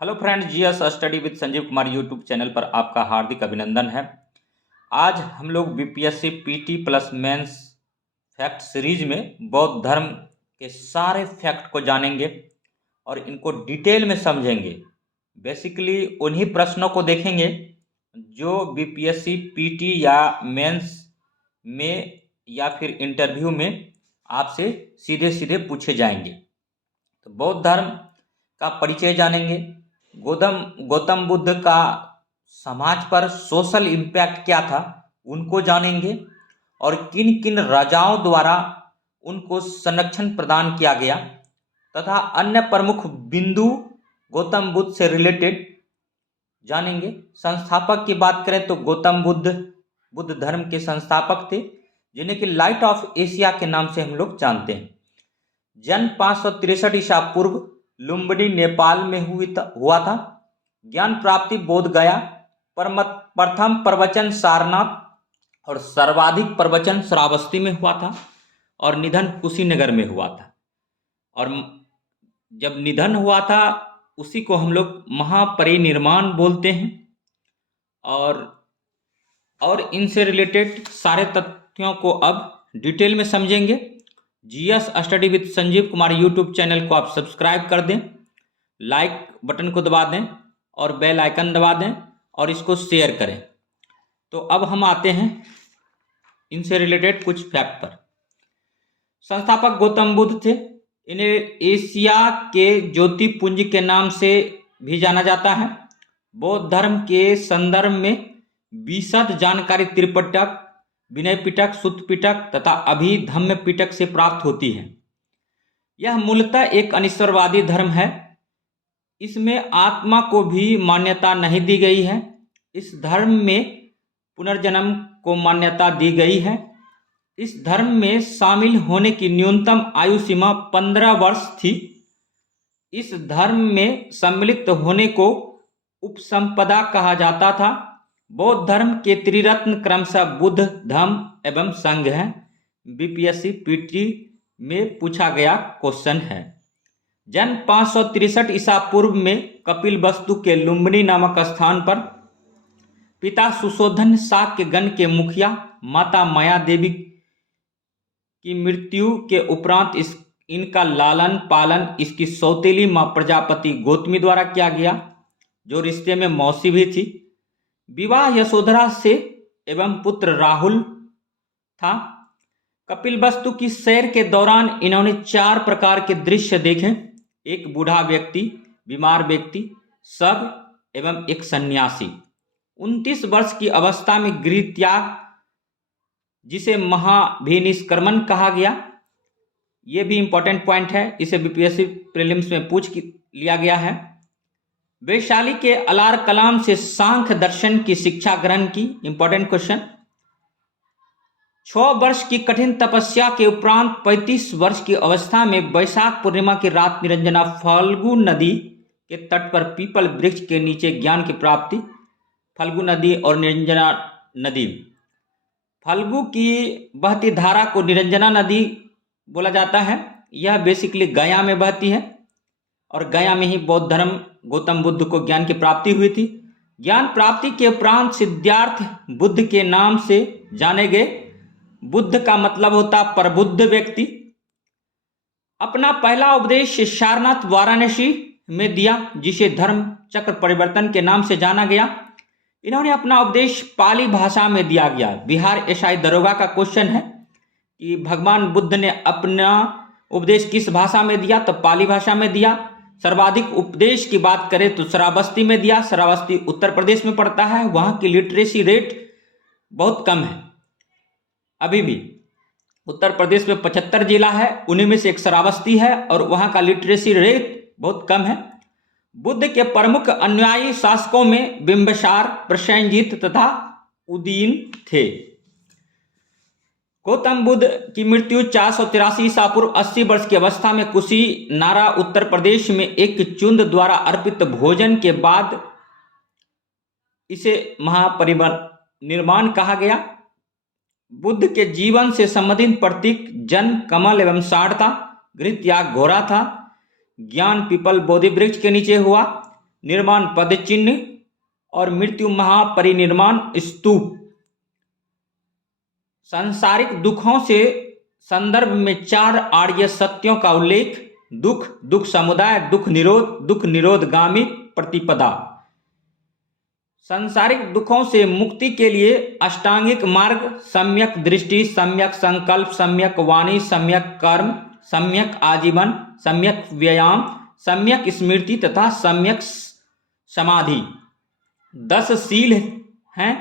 Hello friends, GS study with Sanjeev Kumar YouTube channel पर आपका हार्दिक अभिनंदन है। आज हम लोग BPSC PT plus mains fact series में बौद्ध धर्म के सारे फैक्ट को जानेंगे और इनको डिटेल में समझेंगे। बेसिकली उन्हीं प्रश्नों को देखेंगे जो बीपीएससी पीटी या मेंस में या फिर इंटरव्यू में आपसे सीधे सीधे पूछे जाएंगे। तो बौद्ध धर्म का परिचय जानेंगे, गौतम बुद्ध का समाज पर सोशल इम्पैक्ट क्या था उनको जानेंगे, और किन किन राजाओं द्वारा उनको संरक्षण प्रदान किया गया तथा अन्य प्रमुख बिंदु गौतम बुद्ध से रिलेटेड जानेंगे। संस्थापक की बात करें तो गौतम बुद्ध धर्म के संस्थापक थे, जिन्हें कि लाइट ऑफ एशिया के नाम से हम लोग जानते हैं। जन्म 563 ईसा पूर्व लुम्बिनी नेपाल में हुआ था। ज्ञान प्राप्ति बोध गया। प्रथम प्रवचन सारनाथ और सर्वाधिक प्रवचन श्रावस्ती में हुआ था, और निधन कुशीनगर में हुआ था। और जब निधन हुआ था उसी को हम लोग महापरिनिर्वाण बोलते हैं। और इनसे रिलेटेड सारे तथ्यों को अब डिटेल में समझेंगे। GS study with Sanjeev Kumar YouTube channel को आप सब्सक्राइब कर दें, लाइक बटन को दबा दें और बेल आइकन दबा दें और इसको शेयर करें। तो अब हम आते हैं इनसे रिलेटेड कुछ फैक्ट पर। संस्थापक गौतम बुद्ध थे। इन्हें एशिया के ज्योतिपुंज के नाम से भी जाना जाता है। बौद्ध धर्म के संदर्भ में विशद जानकारी त्रिपिटक, विनय पिटक, सुत्त पिटक तथा अभिधम्म पिटक से प्राप्त होती है। यह मूलतः एक अनिश्वरवादी धर्म है। इसमें आत्मा को भी मान्यता नहीं दी गई है। इस धर्म में पुनर्जन्म को मान्यता दी गई है। इस धर्म में शामिल होने की न्यूनतम आयु सीमा 15 वर्ष थी। इस धर्म में सम्मिलित होने को उपसंपदा कहा जाता था। बौद्ध धर्म के त्रिरत्न क्रमशः बुद्ध, धम्म एवं संघ हैं। बीपीएससी पीटी में पूछा गया क्वेश्चन है। जन्म 563 ईसा पूर्व में कपिलवस्तु के लुम्बिनी नामक स्थान पर। पिता सुशोधन शाक्य गण के मुखिया। माता माया देवी की मृत्यु के उपरांत इनका लालन पालन इसकी सौतेली मां प्रजापति गौतमी द्वारा किया गया, जो रिश्ते में मौसी भी थी। विवाह यशोधरा से एवं पुत्र राहुल था। कपिलवस्तु की सैर के दौरान इन्होंने 4 प्रकार के दृश्य देखे। एक बूढ़ा व्यक्ति, बीमार व्यक्ति, शव एवं एक सन्यासी। 29 वर्ष की अवस्था में गृह त्याग, जिसे महाभिनिष्क्रमण कहा गया। यह भी इंपॉर्टेंट पॉइंट है, इसे बीपीएससी प्रीलिम्स में पूछ लिया गया है। वैशाली के अलार कलाम से सांख्य दर्शन की शिक्षा ग्रहण की। Important question. 6 वर्ष की कठिन तपस्या के उपरांत 35 वर्ष की अवस्था में वैशाख पूर्णिमा की रात निरंजना फल्गु नदी के तट पर पीपल वृक्ष के नीचे ज्ञान की प्राप्ति। फल्गु नदी और निरंजना नदी, फल्गु की बहती धारा को निरंजना नदी बोला जाता है। यह बेसिकली गया में बहती है, और गया में ही बौद्ध धर्म गौतम बुद्ध को ज्ञान की प्राप्ति हुई थी। ज्ञान प्राप्ति के उपरांत सिद्धार्थ बुद्ध के नाम से जाने गए। बुद्ध का मतलब होता प्रबुद्ध व्यक्ति। अपना पहला उपदेश सारनाथ वाराणसी में दिया, जिसे धर्म चक्र परिवर्तन के नाम से जाना गया। इन्होंने अपना उपदेश पाली भाषा में दिया गया। बिहार एसआई दरोगा का क्वेश्चन है कि भगवान बुद्ध ने अपना उपदेश किस भाषा में दिया, तो पाली भाषा में दिया। सर्वाधिक उपदेश की बात करें तो श्रावस्ती में दिया। श्रावस्ती उत्तर प्रदेश में पड़ता है। वहाँ की लिटरेसी रेट बहुत कम है। अभी भी उत्तर प्रदेश में 75 जिला है, उन्हीं में से एक श्रावस्ती है, और वहाँ का लिटरेसी रेट बहुत कम है। बुद्ध के प्रमुख अनुयायी शासकों में बिंबिसार, प्रसेनजीत तथा उदयन थे। गौतम बुद्ध की मृत्यु 483 ईसा पूर्व 80 वर्ष की अवस्था में कुशीनारा उत्तर प्रदेश में एक चुंद द्वारा अर्पित भोजन के बाद इसे महापरिनिर्वाण कहा गया। बुद्ध के जीवन से संबंधित प्रतीक जन्म कमल एवं साढ़ था। गृह त्याग घोड़ा था। ज्ञान पीपल बोधि वृक्ष के नीचे हुआ। निर्माण पद चिन्ह और मृत्यु महापरिनिर्माण स्तूप। सांसारिक दुखों से संदर्भ में 4 आर्य सत्यों का उल्लेख। दुख, दुख समुदाय, दुख निरोधगामी प्रतिपदा। सांसारिक दुखों से मुक्ति के लिए अष्टांगिक मार्ग, सम्यक दृष्टि, सम्यक संकल्प, सम्यक वाणी, सम्यक कर्म, सम्यक आजीवन, सम्यक व्यायाम, सम्यक स्मृति तथा सम्यक समाधि। 10 शील हैं: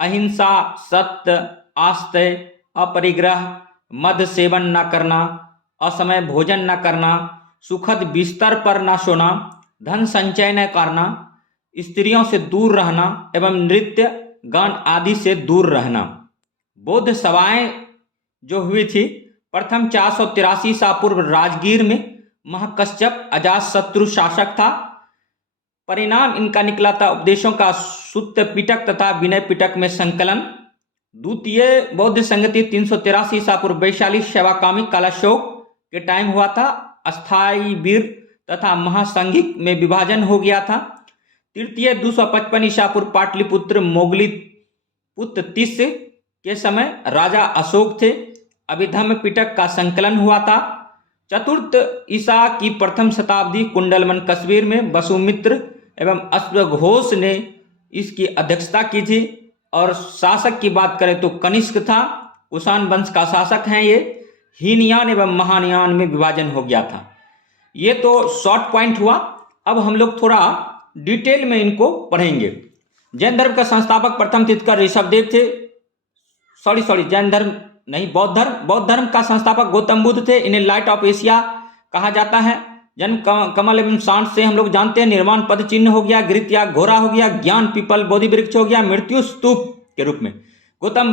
अहिंसा, सत्य, आस्तेय, अपरिग्रह, मद सेवन न करना, असमय भोजन न करना, सुखद बिस्तर पर न सोना, धन संचय न करना, स्त्रियों से दूर रहना एवं नृत्य गान आदि से दूर रहना। बौद्ध सभाएं जो हुई थी, प्रथम 483 ईसा पूर्व राजगीर में महाकश्यप अजातशत्रु शासक था। परिणाम इनका निकला था उपदेशों का सुत्त पिटक तथा विनय पिटक में संकलन। द्वितीय बौद्ध संगति 383 ईसा पूर्व वैशाली सेवाकामी कालाशोक के टाइम हुआ था। अस्थाई वीर तथा महासंघिक में विभाजन हो गया था। तृतीय 255 ईसा पूर्व पाटलिपुत्र मोगली पुत्र तिस के समय राजा अशोक थे। अभिधम्म पिटक का संकलन हुआ था। चतुर्थ ईसा की प्रथम शताब्दी कुंडलवन कश्मीर में वसुमित्र एवं अश्वघोष ने इसकी अध्यक्षता की थी। और शासक की बात करें तो कनिष्क था, कुषाण वंश का शासक हैं ये। हीनयान एवं महानयान में विभाजन हो गया था। ये तो शॉर्ट पॉइंट हुआ। अब हम लोग थोड़ा डिटेल में इनको पढ़ेंगे। जैन धर्म का संस्थापक प्रथम तीर्थंकर ऋषभदेव थे। जैन धर्म नहीं, बौद्ध धर्म का संस्थापक गौतम बुद्ध थे। इन्हें लाइट ऑफ एशिया कहा जाता है। जन्म कमल एवं सांड से हम लोग जानते हैं। निर्माण पद चिन्ह हो गया, गृत या घोड़ा हो गया, ज्ञान पीपल बोधि वृक्ष हो गया, मृत्यु स्तूप के रूप में। गौतम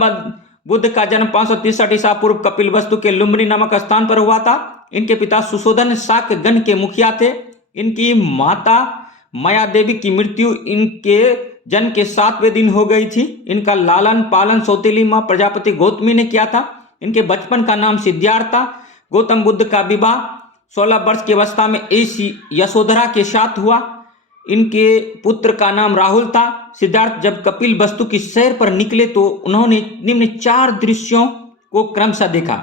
बुद्ध का जन्म 563 ईसा पूर्व कपिलवस्तु के लुम्बिनी नामक स्थान पर हुआ था। इनके पिता सुशोधन शाक्य गण के मुखिया थे। इनकी माता माया देवी की मृत्यु इनके जन्म के 7वें दिन हो गई थी। इनका लालन पालन सौतेली मां प्रजापति गौतमी ने किया था। इनके बचपन का नाम सिद्धार्थ था। गौतम बुद्ध का विवाह 16 वर्ष की अवस्था में यशोधरा के साथ हुआ। इनके पुत्र का नाम राहुल था। सिद्धार्थ जब कपिल वस्तु की सैर पर निकले तो उन्होंने निम्न 4 दृश्यों को क्रमशः देखा: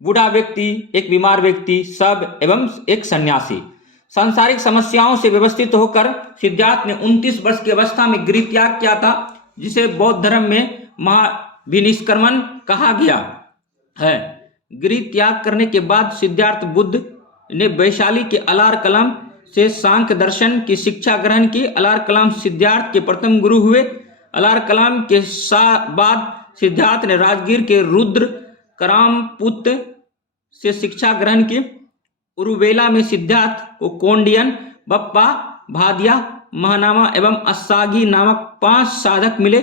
बूढ़ा व्यक्ति, एक बीमार व्यक्ति, शव एवं एक सन्यासी। सांसारिक समस्याओं से व्यवस्थित होकर सिद्धार्थ ने 29 वर्ष की अवस्था में गृह त्याग किया था, जिसे बौद्ध धर्म में महाविनिष्क्रमण कहा गया है। गृह त्याग करने के बाद सिद्धार्थ बुद्ध ने वैशाली के अलार कलाम से सांख्य दर्शन की शिक्षा ग्रहण की। अलार कलाम सिद्धार्थ के प्रथम गुरु हुए। अलार कलाम के बाद सिद्धार्थ ने राजगीर के रुद्र करामपुत से शिक्षा ग्रहण की। उरुवेला में सिद्धार्थ को कोंडियन, बप्पा, भादिया, महानामा एवं असागी नामक 5 साधक मिले।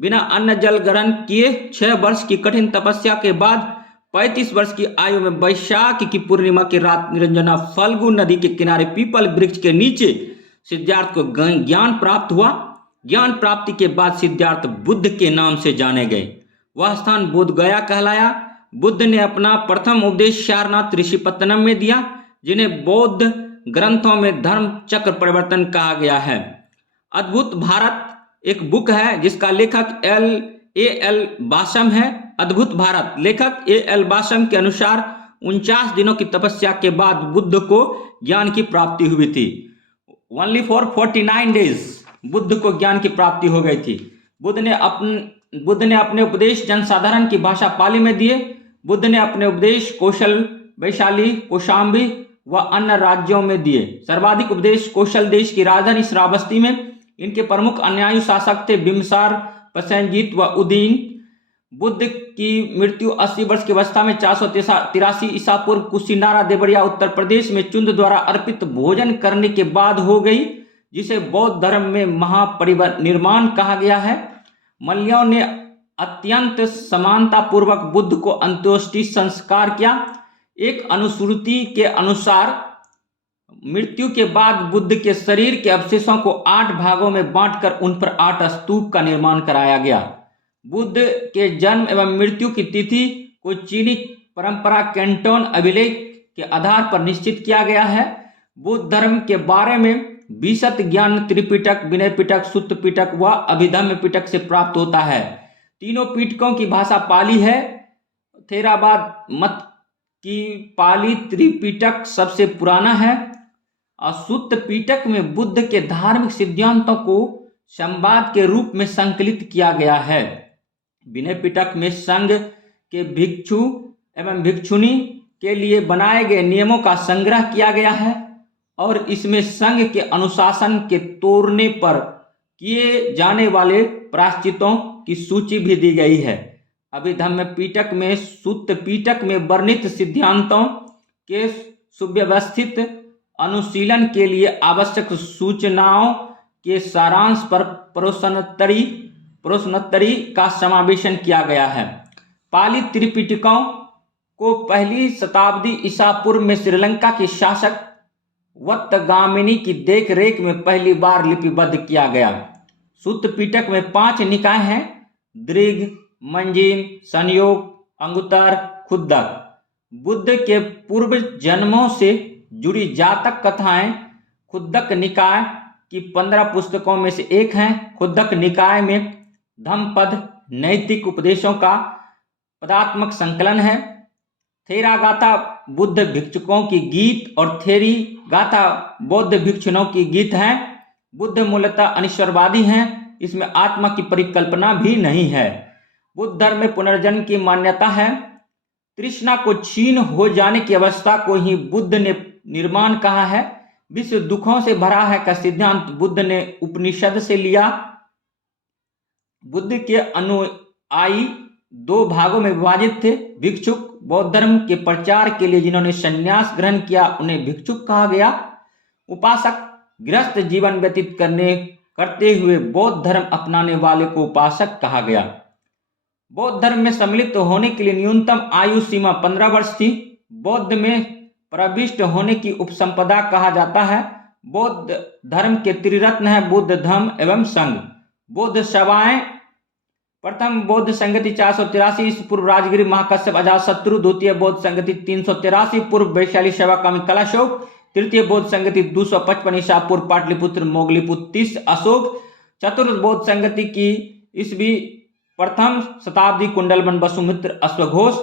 बिना अन्न जल ग्रहण किए 6 वर्ष की कठिन तपस्या के बाद 35 वर्ष की आयु में वैशाख की पूर्णिमा की रात निरंजना फल्गु नदी के किनारे पीपल वृक्ष के नीचे सिद्धार्थ को ज्ञान प्राप्त हुआ। ज्ञान प्राप्ति के बाद सिद्धार्थ बुद्ध के नाम से जाने गए। वह स्थान बोध गया कहलाया। बुद्ध ने अपना प्रथम उपदेश सारनाथ ऋषिपत्तनम में दिया, जिन्हें बौद्ध ग्रंथों में धर्म चक्र परिवर्तन कहा गया है। अद्भुत भारत एक बुक है जिसका लेखक एल बासम है। अद्भुत भारत लेखक एल बासम के अनुसार 49 दिनों की तपस्या के बाद बुद्ध को ज्ञान की प्राप्ति हुई थी। ओनली फॉर 49 डेज बुद्ध को ज्ञान की प्राप्ति हो गई थी। बुद्ध ने अपने उपदेश जनसाधारण की भाषा पाली में दिए। बुद्ध ने अपने उपदेश कौशल, वैशाली, कौशाम्बी व अन्य राज्यों में दिए। सर्वाधिक उपदेश कौशल देश की राजधानी श्रावस्ती में। इनके प्रमुख अन्यायी शासक थे बिम्बिसार, प्रसेनजीत व उदयन। बुद्ध की मृत्यु 80 वर्ष की अवस्था में 483 ईसा पूर्व कुशीनारा देवरिया उत्तर प्रदेश में चुंद द्वारा अर्पित भोजन करने के बाद हो गई, जिसे बौद्ध धर्म में महापरिनिर्वाण कहा गया है। मल्लियों ने अत्यंत समानता पूर्वक बुद्ध को अंत्येष्टि संस्कार किया। एक अनुश्रुति के अनुसार मृत्यु के बाद बुद्ध के शरीर के अवशेषों को 8 भागों में बांटकर उन पर 8 स्तूप का निर्माण कराया गया। बुद्ध के जन्म एवं मृत्यु की तिथि को चीनी परंपरा कैंटोन अभिलेख के आधार पर निश्चित किया गया है। बुद्ध धर्म के बारे में विशत ज्ञान त्रिपिटक, विनय पिटक, सुत्त पिटक व अभिधम्म पिटक से प्राप्त होता है। तीनों पिटकों की भाषा पाली है। थेरावाद मत की पाली त्रिपिटक सबसे पुराना है। और सुत्त पिटक में बुद्ध के धार्मिक सिद्धांतों को संवाद के रूप में संकलित किया गया है। विनय पिटक में संघ के भिक्षु एवं भिक्षुणी के लिए बनाए गए नियमों का संग्रह किया गया है और इसमें संघ के अनुशासन के तोड़ने पर किए जाने वाले प्रायश्चितों की सूची भी दी गई है। अभिधम्म पिटक में सुत्त पिटक में वर्णित सिद्धांतों के सुव्यवस्थित अनुशीलन के लिए आवश्यक सूचनाओं के सारांश पर प्रश्नोत्तरी का समावेशन किया गया है। पाली त्रिपिटकों को पहली शताब्दी ईसा पूर्व में श्रीलंका के शासक वत्तगामिनी की देखरेख में पहली बार लिपिबद्ध किया गया। सुत्त पिटक में 5 निकाय हैं: दृघ, मंजीम, संयोग, अंगुत्तर, खुद्दक। बुद्ध के पूर्व जन्मों से जुड़ी जातक कथाएं खुद्दक निकाय की 15 पुस्तकों में से एक हैं। खुद्दक निकाय में धम्मपद नैतिक उपदेशों का पदात्मक संकलन है। थेरागाथा बुद्ध भिक्षुकों की गीत और थेरी गाथा बौद्ध भिक्षुओं की गीत हैं। बुद्ध मूलतः अनिश्वरवादी हैं। इसमें आत्मा की परिकल्पना भी नहीं है। बुद्ध धर्म में पुनर्जन्म की मान्यता है। तृष्णा को क्षीण हो जाने की अवस्था को ही बुद्ध ने निर्माण कहा है। विश्व दुखों से भरा है का सिद्धांत बुद्ध ने उपनिषद से लिया। बुद्ध के अनुयायी 2 भागों में विभाजित थे। भिक्षुक बौद्ध धर्म के प्रचार के लिए जिन्होंने संन्यास ग्रहण किया उन्हें भिक्षुक कहा गया। उपासक गृहस्थ जीवन व्यतीत करते हुए बौद्ध धर्म अपनाने वाले को उपासक कहा गया। बौद्ध धर्म में सम्मिलित होने के लिए न्यूनतम आयु सीमा 15 वर्ष थी। बौद्ध में प्रविष्ट होने की उपसंपदा कहा जाता है। बौद्ध धर्म के त्रिरत्न है बुद्ध, धम्म एवं संघ। बौद्ध सभाएं: प्रथम बौद्ध संगति 483 ईस्वी पूर्व राजगिरि महाकश्यप अजातशत्रु। द्वितीय बौद्ध संगति 383 पूर्व वैशाली सभा कामी कलाशोक। तृतीय बौद्ध संगति 255 ईसा पूर्व पाटलिपुत्र मोगलीपुत्र 30 अशोक। चतुर्थ बौद्ध संगति की ईस्वी प्रथम शताब्दी कुंडलवन वसुमित्र अश्वघोष।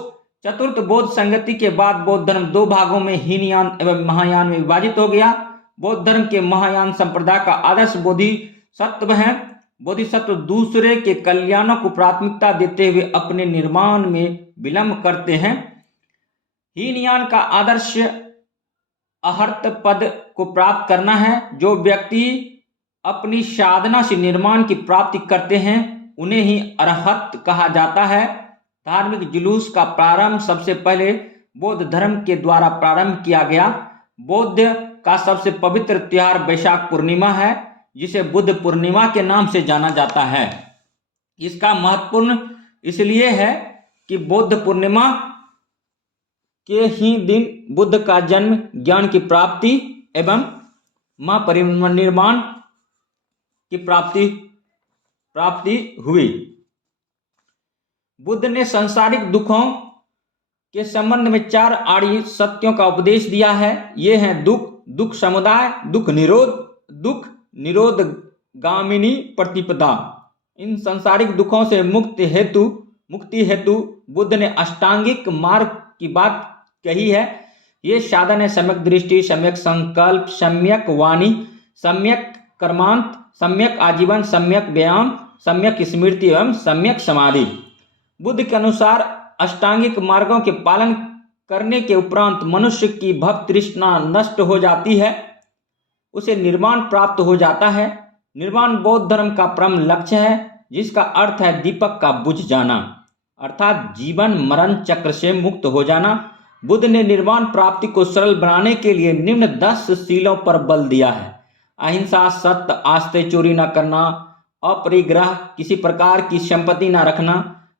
चतुर्थ बौद्ध संगति के बाद बौद्ध धर्म 2 भागों में हीनयान एवं महायान में विभाजित हो गया। बौद्ध धर्म के महायान संप्रदाय का आदर्श बोधिसत्व है। बोधिसत्व दूसरे के कल्याण को प्राथमिकता देते हुए अपने निर्माण में विलंब करते हैं। हीनयान का आदर्श अहर्त पद को प्राप्त करना है। जो व्यक्ति अपनी साधना से निर्माण की प्राप्ति करते हैं उन्हें ही अरहत कहा जाता है। धार्मिक जुलूस का प्रारंभ सबसे पहले बौद्ध धर्म के द्वारा प्रारंभ किया गया। बौद्ध का सबसे पवित्र त्योहार वैशाख पूर्णिमा है, जिसे बुद्ध पूर्णिमा के नाम से जाना जाता है। इसका महत्वपूर्ण इसलिए है कि बुद्ध पूर्णिमा के ही दिन बुद्ध का जन्म, ज्ञान की प्राप्ति एवं महापरिनिर्वाण की प्राप्ति हुई। बुद्ध ने सांसारिक दुखों के संबंध में 4 आर्य सत्यों का उपदेश दिया है। ये हैं दुख, दुख समुदाय, दुख निरोध गामिनी प्रतिपदा। इन सांसारिक दुखों से मुक्ति हेतु बुद्ध ने अष्टांगिक मार्ग की बात कही है। ये साधन है सम्यक दृष्टि, सम्यक संकल्प, सम्यक वाणी, सम्यक कर्मांत, सम्यक आजीवन, सम्यक व्यायाम, सम्यक स्मृति एवं सम्यक समाधि। बुद्ध के अनुसार अष्टांगिक मार्गों के पालन करने के उपरांत मनुष्य की भव तृष्णा नष्ट हो जाती है, उसे निर्वाण प्राप्त हो जाता है। निर्वाण बौद्ध धर्म का परम लक्ष्य है, जिसका अर्थ है दीपक का बुझ जाना, अर्थात जीवन मरण चक्र से मुक्त हो जाना। बुद्ध ने निर्वाण प्राप्ति को सरल बनाने के लिए निम्न 10 शीलों पर बल दिया है: अहिंसा, सत्य, आस्ते, चोरी न करना, अपरिग्रह, किसी प्रकार की संपत्ति न रखना,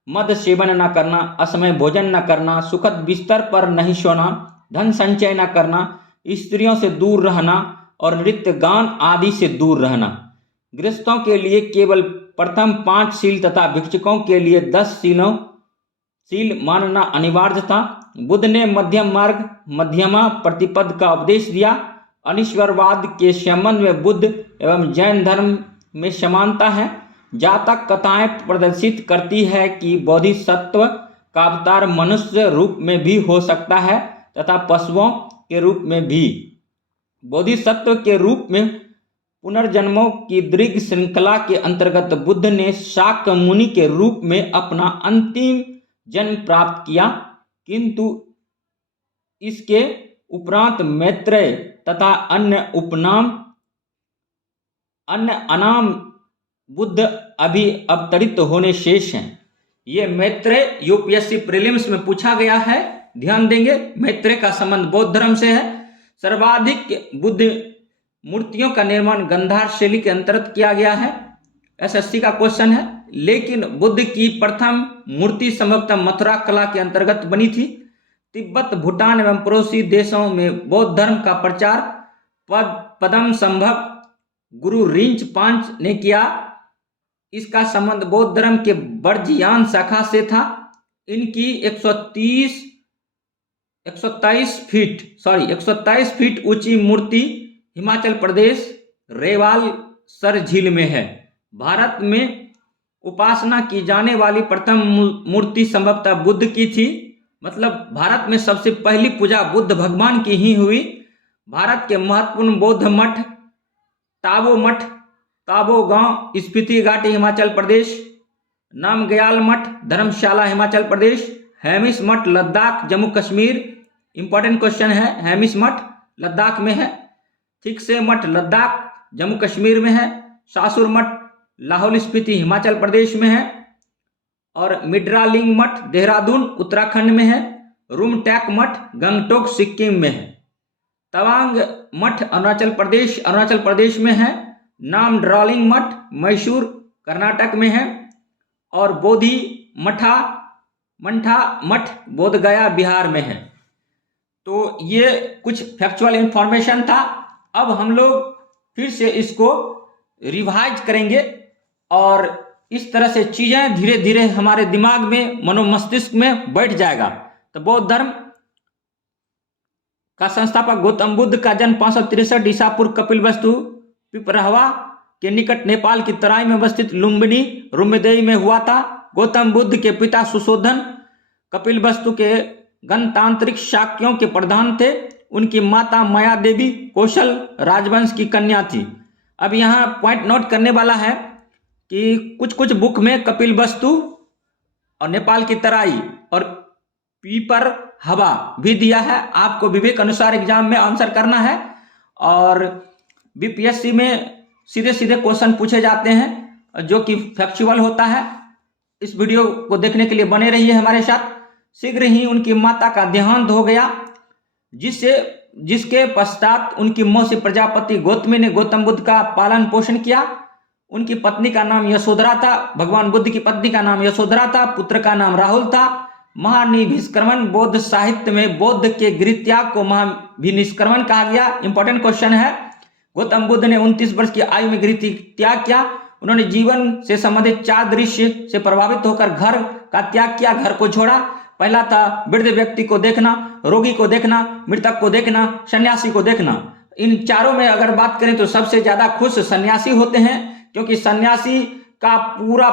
मद सेवन न करना, असमय भोजन न करना, सुखद बिस्तर पर नहीं सोना, धन संचय न करना, स्त्रियों से दूर रहना और नृत्य गान आदि से दूर रहना। गृहस्थों के लिए केवल प्रथम 5 शील तथा भिक्षुकों के लिए 10 शील मानना अनिवार्य था। बुद्ध ने मध्यम मार्ग, मध्यमा प्रतिपद का उपदेश दिया अनीश्वरवाद के संबंध में बुद्ध एवं जैन धर्म में समानता है। जातक कथाएं प्रदर्शित करती है कि बोधिसत्व का अवतार मनुष्य रूप में भी हो सकता है तथा पशुओं के रूप में भी। बोधिसत्व के रूप में पुनर्जन्मों की दीर्घ श्रृंखला के अंतर्गत बुद्ध ने शाक्य मुनि के रूप में अपना अंतिम जन्म प्राप्त किया, किंतु इसके उपरांत मैत्रेय तथा अन्य अनाम बुद्ध अभी अवतरित होने शेष हैं। ये मैत्रेय यूपीएससी प्रीलिम्स में पूछा गया है, ध्यान देंगे। मैत्रेय का संबंध बौद्ध धर्म से है। सर्वाधिक बुद्ध मूर्तियों का निर्माण गंधार शैली के अंतर्गत किया गया है, एसएससी का क्वेश्चन है। लेकिन बुद्ध की प्रथम मूर्ति संभवतः मथुरा कला के अंतर्गत बनी थी। तिब्बत, भूटान एवं पड़ोसी देशों में बौद्ध धर्म का प्रचार पदम संभव गुरु रिंच पांच ने किया। इसका संबंध बौद्ध धर्म के वर्ज्ययान शाखा से था। इनकी 127 फीट ऊंची मूर्ति हिमाचल प्रदेश रेवाल सर झील में है। भारत में उपासना की जाने वाली प्रथम मूर्ति संभवतः बुद्ध की थी, मतलब भारत में सबसे पहली पूजा बुद्ध भगवान की ही हुई। भारत के महत्वपूर्ण बौद्ध मठ ताबो गांव, स्पीति घाटी हिमाचल प्रदेश, नामग्याल मठ धर्मशाला हिमाचल प्रदेश, हेमिस मठ लद्दाख जम्मू कश्मीर। इंपॉर्टेंट क्वेश्चन है, हेमिस मठ लद्दाख में है। थिकसे मठ लद्दाख जम्मू कश्मीर में है। सासुर मठ लाहौल स्पीति हिमाचल प्रदेश में है। और मिड्रालिंग मठ देहरादून उत्तराखंड में है। रूमटैक मठ गंगटोक सिक्किम में है। तवांग मठ अरुणाचल प्रदेश में है। नाम ड्रालिंग मठ मैसूर कर्नाटक में है। और बोधि मंठा मठ बोधगया बिहार में है। तो ये कुछ फैक्चुअल इंफॉर्मेशन था। अब हम लोग फिर से इसको रिवाइज करेंगे और इस तरह से चीजें धीरे धीरे हमारे दिमाग में, मनोमस्तिष्क में बैठ जाएगा। तो बौद्ध धर्म का संस्थापक गौतम बुद्ध का जन्म 563 ईसा पूर्व कपिलवस्तु पिपरहवा के निकट नेपाल की तराई में अवस्थित लुम्बिनी रुम्बदेई में हुआ था। गौतम बुद्ध के पिता सुशोधन कपिलवस्तु के गणतांत्रिक शाक्यों के प्रधान थे। उनकी माता माया देवी कौशल राजवंश की कन्या थी। अब यहाँ पॉइंट नोट करने वाला है कि कुछ बुक में कपिलवस्तु और नेपाल की तराई और पीपर हवा भी दिया है। आपको विवेक अनुसार एग्जाम में आंसर करना है और बीपीएससी में सीधे सीधे क्वेश्चन पूछे जाते हैं जो कि फैक्चुअल होता है। इस वीडियो को देखने के लिए बने रहिए हमारे साथ। शीघ्र ही उनकी माता का देहांत हो गया, जिसके पश्चात उनकी मौसी प्रजापति गौतमी ने गौतम बुद्ध का पालन पोषण किया। उनकी पत्नी का नाम यशोधरा था। भगवान बुद्ध की पत्नी का नाम यशोधरा था। पुत्र का नाम राहुल था। महानिष्क्रमण बौद्ध साहित्य में बौद्ध के गृहत्याग को महाभिनिष्क्रमण कहा गया। इंपॉर्टेंट क्वेश्चन है। गौतम बुद्ध ने 29 वर्ष की आयु में गृह त्याग किया। उन्होंने जीवन से संबंधित 4 दृश्य से प्रभावित होकर घर का त्याग किया, घर को छोड़ा। पहला था वृद्ध व्यक्ति को देखना, रोगी को देखना, मृतक को देखना, सन्यासी को देखना। इन चारों में अगर बात करें तो सबसे ज्यादा खुश सन्यासी होते हैं, क्योंकि सन्यासी का पूरा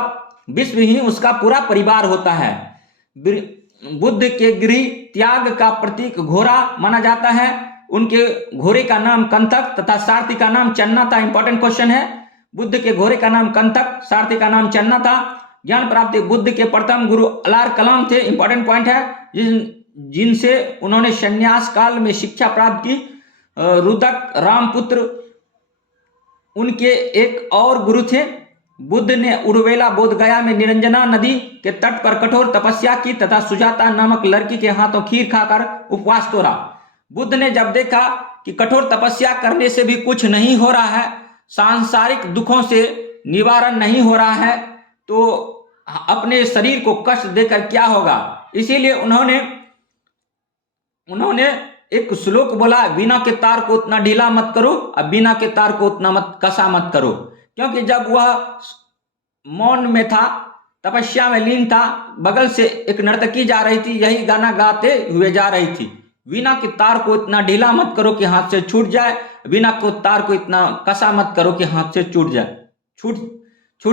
विश्व ही उसका पूरा परिवार होता है। बुद्ध के गृह त्याग का प्रतीक घोड़ा माना जाता है। उनके घोड़े का नाम कंथक तथा सारथी का नाम चन्ना था। इंपॉर्टेंट क्वेश्चन है। बुद्ध के घोड़े का नाम कंथक, सारथी का नाम चन्ना था। ज्ञान प्राप्ति बुद्ध के प्रथम गुरु अलार कलाम थे। इंपॉर्टेंट पॉइंट है। जिनसे उन्होंने संन्यास काल में शिक्षा प्राप्त की। रुदक रामपुत्र उनके एक और गुरु थे। बुद्ध ने उर्वेला बोधगया में निरंजना नदी के तट पर कठोर तपस्या की तथा सुजाता नामक लड़की के हाथों खीर खाकर उपवास तोड़ा। बुद्ध ने जब देखा कि कठोर तपस्या करने से भी कुछ नहीं हो रहा है, सांसारिक दुखों से निवारण नहीं हो रहा है, तो अपने शरीर को कष्ट देकर क्या होगा। इसीलिए उन्होंने एक श्लोक बोला, बिना के तार को उतना ढीला मत करो और बिना के तार को उतना कसा मत करो। क्योंकि जब वह मौन में था, तपस्या में लीन था, बगल से एक नर्तकी जा रही थी, यही गाना गाते हुए जा रही थी। वीणा के तार को इतना ढीला मत करो कि हाथ से छूट जाए, वीणा को तार को इतना कसा मत करो कि हाथ से छूट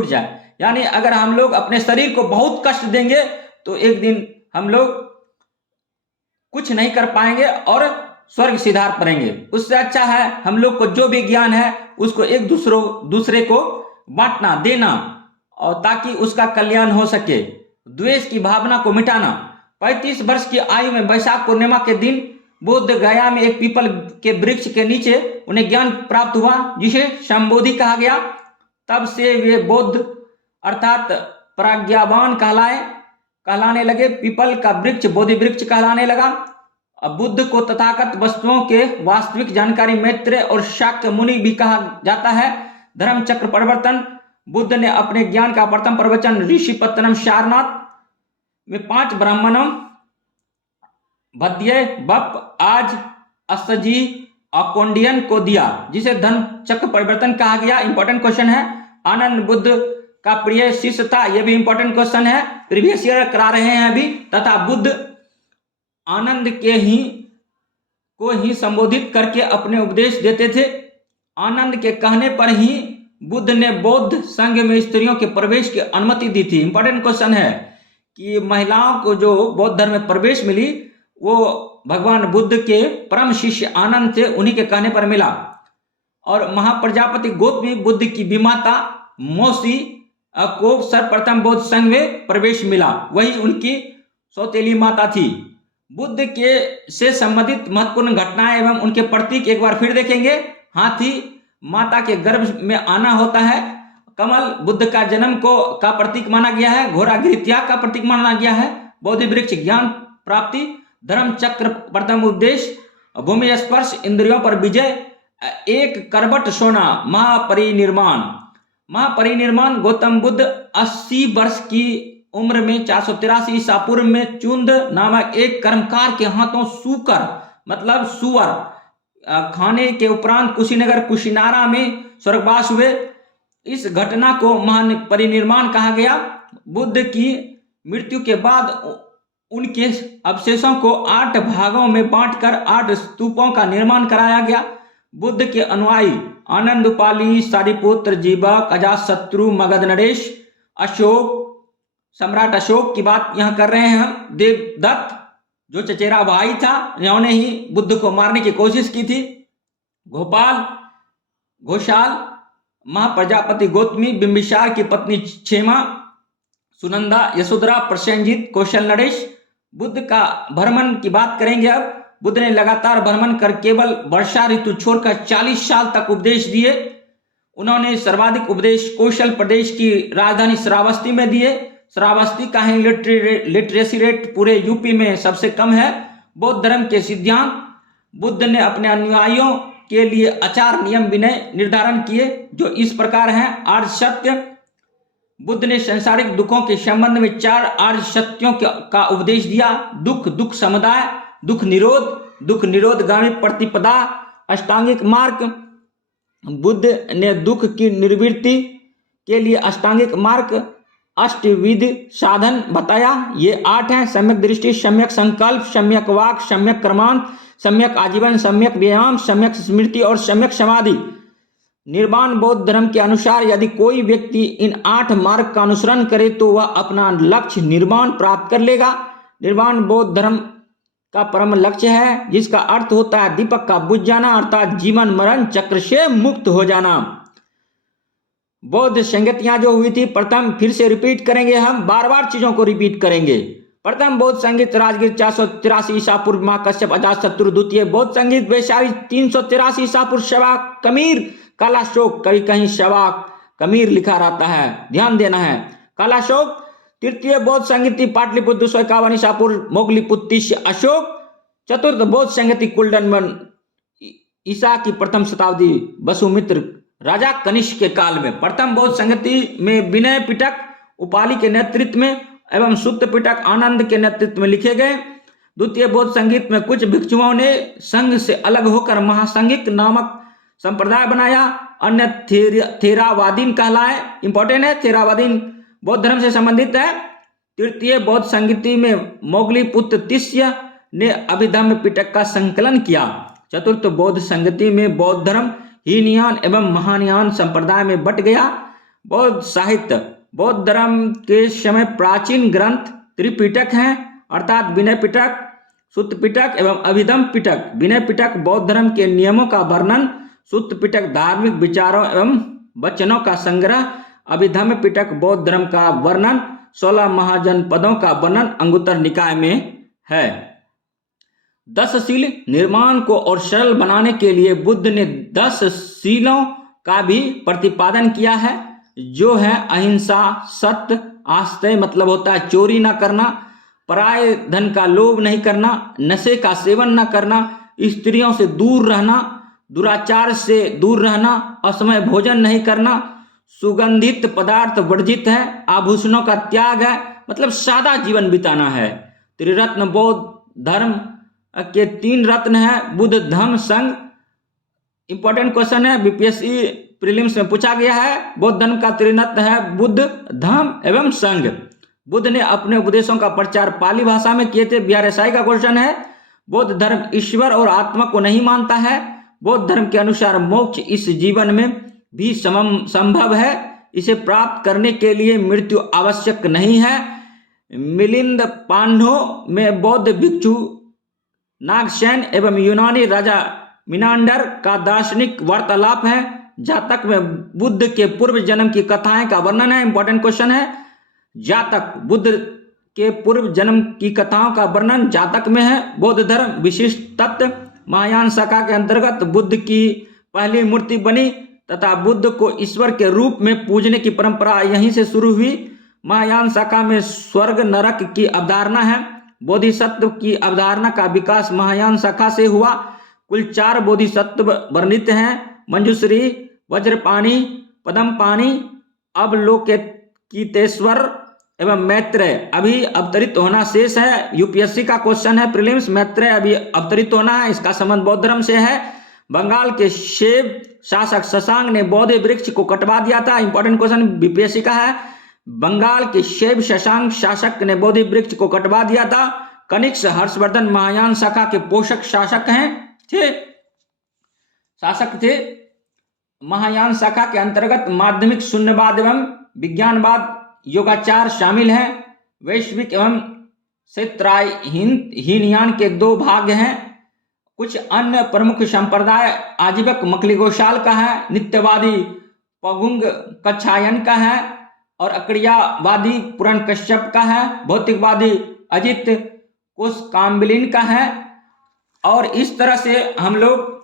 जाए। यानी अगर हम लोग अपने शरीर को बहुत कष्ट देंगे तो एक दिन हम लोग कुछ नहीं कर पाएंगे और स्वर्ग सिधार पड़ेंगे। उससे अच्छा है हम लोग को जो भी ज्ञान है उसको एक दूसरे को बांटना, देना, और ताकि उसका कल्याण हो सके। द्वेष की भावना को मिटाना। 35 वर्ष की आयु में वैशाख पूर्णिमा के दिन बुद्ध गया में एक पीपल के वृक्ष के नीचे उन्हें ज्ञान प्राप्त हुआ, जिसे संबोधि कहा गया। तब से वे बौद्ध अर्थात प्रज्ञावान कहलाने लगे। पीपल का वृक्ष बोधि वृक्ष कहलाने लगा। अब बुद्ध को तथागत वस्तुओं के वास्तविक जानकारी मैत्रेय और शाक्य मुनि भी कहा जाता है। धर्म चक्र परिवर्तन। बुद्ध ने अपने ज्ञान का प्रथम प्रवचन ऋषिपत्तनम सारनाथ में 5 ब्राह्मणों भद्य बप आज असजी अकोंडियन को दिया, जिसे धर्म चक्र परिवर्तन कहा गया। इंपॉर्टेंट क्वेश्चन है। आनंद बुद्ध का प्रिय शिष्य था, यह भी इंपॉर्टेंट क्वेश्चन है, प्रीवियस ईयर करा रहे हैं अभी। तथा बुद्ध आनंद को ही संबोधित करके अपने उपदेश देते थे। आनंद के कहने पर ही बुद्ध ने बौद्ध संघ में स्त्रियों के प्रवेश की अनुमति दी थी। इंपॉर्टेंट क्वेश्चन है कि महिलाओं को जो बौद्ध धर्म में प्रवेश मिली वो भगवान बुद्ध के परम शिष्य आनंद थे, उन्हीं के कहने पर मिला। और महाप्रजापति गौतमी बुद्ध की विमाता मौसी को सर्वप्रथम बौद्ध संघ में प्रवेश मिला, वही उनकी सौतेली माता थी। बुद्ध के से संबंधित महत्वपूर्ण घटनाएं एवं उनके प्रतीक एक बार फिर देखेंगे। हाथी माता के गर्भ में आना होता है। कमल बुद्ध का जन्म का प्रतीक माना गया है। घोड़ा गिरित्याग का प्रतीक माना गया है। बोधि वृक्ष ज्ञान प्राप्ति। धर्म चक्र प्रथम उपदेश। भूमि स्पर्श इंद्रियों पर विजय। एक करबट सोना। महापरिनिर्माण। गौतम बुद्ध 80 वर्ष की उम्र में 483 ईसा पूर्व में चुंद नामक एक कर्मकार के हाथों सूकर मतलब सुअर खाने के उपरांत कुशीनारा में स्वर्गवास हुए। इस घटना को महान परिनिर्माण कहा गया। बुद्ध की मृत्यु के बाद उनके अवशेषों को 8 भागों में बांटकर 8 स्तूपों का निर्माण कराया गया। बुद्ध के अनुयायी आनंद, उपाली, सारिपुत्र, जीवक, अजातशत्रु, मगध नरेश, अशोक, सम्राट अशोक की बात यहाँ कर रहे हैं हम। देवदत्त जो चचेरा भाई था, इन्होंने ही बुद्ध को मारने की कोशिश की थी। घोषाल, महाप्रजापति गौतमी, बिंबिसार की पत्नी क्षेमा, सुनंदा, यशोधरा, प्रसेनजीत, कौशल नरेश। बुद्ध का भ्रमण की बात करेंगे अब। बुद्ध ने लगातार भ्रमण कर केवल वर्षा ऋतु छोड़कर 40 साल तक उपदेश दिए। उन्होंने सर्वाधिक उपदेश कौशल प्रदेश की राजधानी श्रावस्ती में दिए। श्रावस्ती का ही लिटरेसी रेट पूरे यूपी में सबसे कम है। बौद्ध धर्म के सिद्धांत। बुद्ध ने अपने अनुयायियों के लिए आचार नियम विनय निर्धारण किए जो इस प्रकार हैं। आर्य सत्य। बुद्ध ने सांसारिक दुखों के संबंध में 4 आर्य सत्यों का उपदेश दिया। दुख समुदाय, दुख निरोधगामी प्रतिपदा, अष्टांगिक मार्ग। बुद्ध ने दुख की निवृत्ति के लिए अष्टांगिक मार्ग, अष्टविध साधन बताया। ये 8 हैं। सम्यक दृष्टि, सम्यक संकल्प, सम्यक वाक, सम्यक कर्मांत, सम्यक आजीवन, सम्यक व्यायाम, सम्यक स्मृति और सम्यक समाधि। निर्वाण बौद्ध धर्म के अनुसार यदि कोई व्यक्ति इन 8 मार्ग का अनुसरण करे तो वह अपना लक्ष्य निर्वाण प्राप्त कर लेगा। निर्वाण बौद्ध धर्म का परम लक्ष्य है, जिसका अर्थ होता है दीपक का बुझ जाना, अर्थात जीवन मरण चक्र से मुक्त हो जाना। बौद्ध संगतियां जो हुई थी, प्रथम फिर से रिपीट करेंगे हम, बार चीजों को रिपीट करेंगे। प्रथम बौद्ध संगीत राजगीर 483 ईसा पूर्व महाकश्यप अजातशत्रु। द्वितीय बौद्ध संगीत वैशाली 383 ईसा पूर्व शवा कमीर कालाशोक, कहीं शवा कमीर लिखा रहता है, ध्यान देना है, कालाशोक। तृतीय बौद्ध संगीति पाटलिपुत्र 251 ईसा पूर्व मोगलीपुत्र अशोक। चतुर्थ बौद्ध संगीति कुलडनवन ईसा की प्रथम शताब्दी वसुमित्र राजा कनिष्क के काल में। प्रथम बौद्ध संगति में विनय पिटक उपाली के नेतृत्व में एवं सुत्त पिटक आनंद के नेतृत्व में लिखे गए। द्वितीय बौद्ध संगीत में कुछ भिक्षुओं ने संघ से अलग होकर महासंघिक नामक संप्रदाय बनाया। अन्य थेरावादीन कहलाए। इंपॉर्टेंट है, थेरावादीन बौद्ध धर्म से संबंधित है। तृतीय बौद्ध संगीति में मोगली पुत्र तिष्य ने अभिधम्म पिटक का संकलन किया। चतुर्थ बौद्ध संगति में बौद्ध धर्म हीनयान एवं महायान संप्रदाय में बट गया। बौद्ध साहित्य बौद्ध धर्म के समय प्राचीन ग्रंथ त्रिपिटक हैं, अर्थात विनय पिटक, सुत्त पिटक एवं अभिधम्म पिटक। विनय पिटक बौद्ध धर्म के नियमों का वर्णन, सुत्त पिटक धार्मिक विचारों एवं वचनों का संग्रह, अभिधम्म पिटक बौद्ध धर्म का वर्णन, 16 महाजनपदों का वर्णन अंगुत्तर निकाय में है। 10 शील निर्माण को और सरल बनाने के लिए बुद्ध ने 10 शीलों का भी प्रतिपादन किया है, जो है अहिंसा, सत्य, आस्तेय मतलब होता है चोरी ना करना, पराये धन का लोभ नहीं करना, नशे का सेवन न करना, स्त्रियों से दूर रहना, दुराचार से दूर रहना, असमय भोजन नहीं करना, सुगंधित पदार्थ वर्जित है, आभूषणों का त्याग है, मतलब सादा जीवन बिताना है। त्रिरत्न बौद्ध धर्म के 3 रत्न है, बुद्ध धम्म संघ। इंपॉर्टेंट क्वेश्चन है, बीपीएससी प्रीलिम्स में पूछा गया है। बौद्ध धर्म का त्रिरत्न है बुद्ध, धम्म एवं संघ। बुद्ध ने अपने उपदेशों का प्रचार पाली भाषा में किए थे। बिहार एसआई का क्वेश्चन है, बौद्ध धर्म ईश्वर और आत्मा को नहीं मानता है। बौद्ध धर्म के अनुसार मोक्ष इस जीवन में भी संभव है, इसे प्राप्त करने के लिए मृत्यु आवश्यक नहीं है। मिलिंद पांडव में बौद्ध भिक्षु नागसेन एवं यूनानी राजा मिनांडर का दार्शनिक वार्तालाप है। जातक में बुद्ध के पूर्व जन्म की कथाएं का वर्णन है। इंपॉर्टेंट क्वेश्चन है, जातक बुद्ध के पूर्व जन्म की कथाओं का वर्णन जातक में है। बौद्ध धर्म विशिष्ट तत्व महायान शाखा के अंतर्गत बुद्ध की पहली मूर्ति बनी तथा बुद्ध को ईश्वर के रूप में पूजने की परंपरा यहीं से शुरू हुई। महायान शाखा में स्वर्ग नरक की अवधारणा है। बोधिसत्व की अवधारणा का विकास महायान शाखा से हुआ। कुल 4 बोधिसत्व वर्णित हैं, मंजूश्री, वज्रपाणि, पद्मपाणि, अवलोकितेश्वर एवं मैत्रेय। अभी अवतरित होना शेष है। यूपीएससी का क्वेश्चन है प्रीलिम्स, मैत्रेय अभी अवतरित होना है, इसका संबंध बौद्ध धर्म से है। बंगाल के शैव शासक शशांक ने बौद्ध वृक्ष को कटवा दिया था। इंपॉर्टेंट क्वेश्चन बीपीएससी का है, बंगाल के शैव शशांक शासक ने बौद्ध वृक्ष को कटवा दिया था। कनिष्क हर्षवर्धन महायान शाखा के पोषक शासक थे। महायान शाखा के अंतर्गत माध्यमिक शून्यवाद एवं विज्ञानवाद योगाचार शामिल है। वैश्विक एवं क्षेत्राय हीनयान के 2 भाग हैं। कुछ अन्य प्रमुख संप्रदाय आजीवक मखली गोशाल का है, नित्यवादी पगुंग कच्छायन का है और अक्रियावादी पुराण कश्यप का है, भौतिकवादी अजित कुशकाम्बिलिन का है। और इस तरह से हम लोग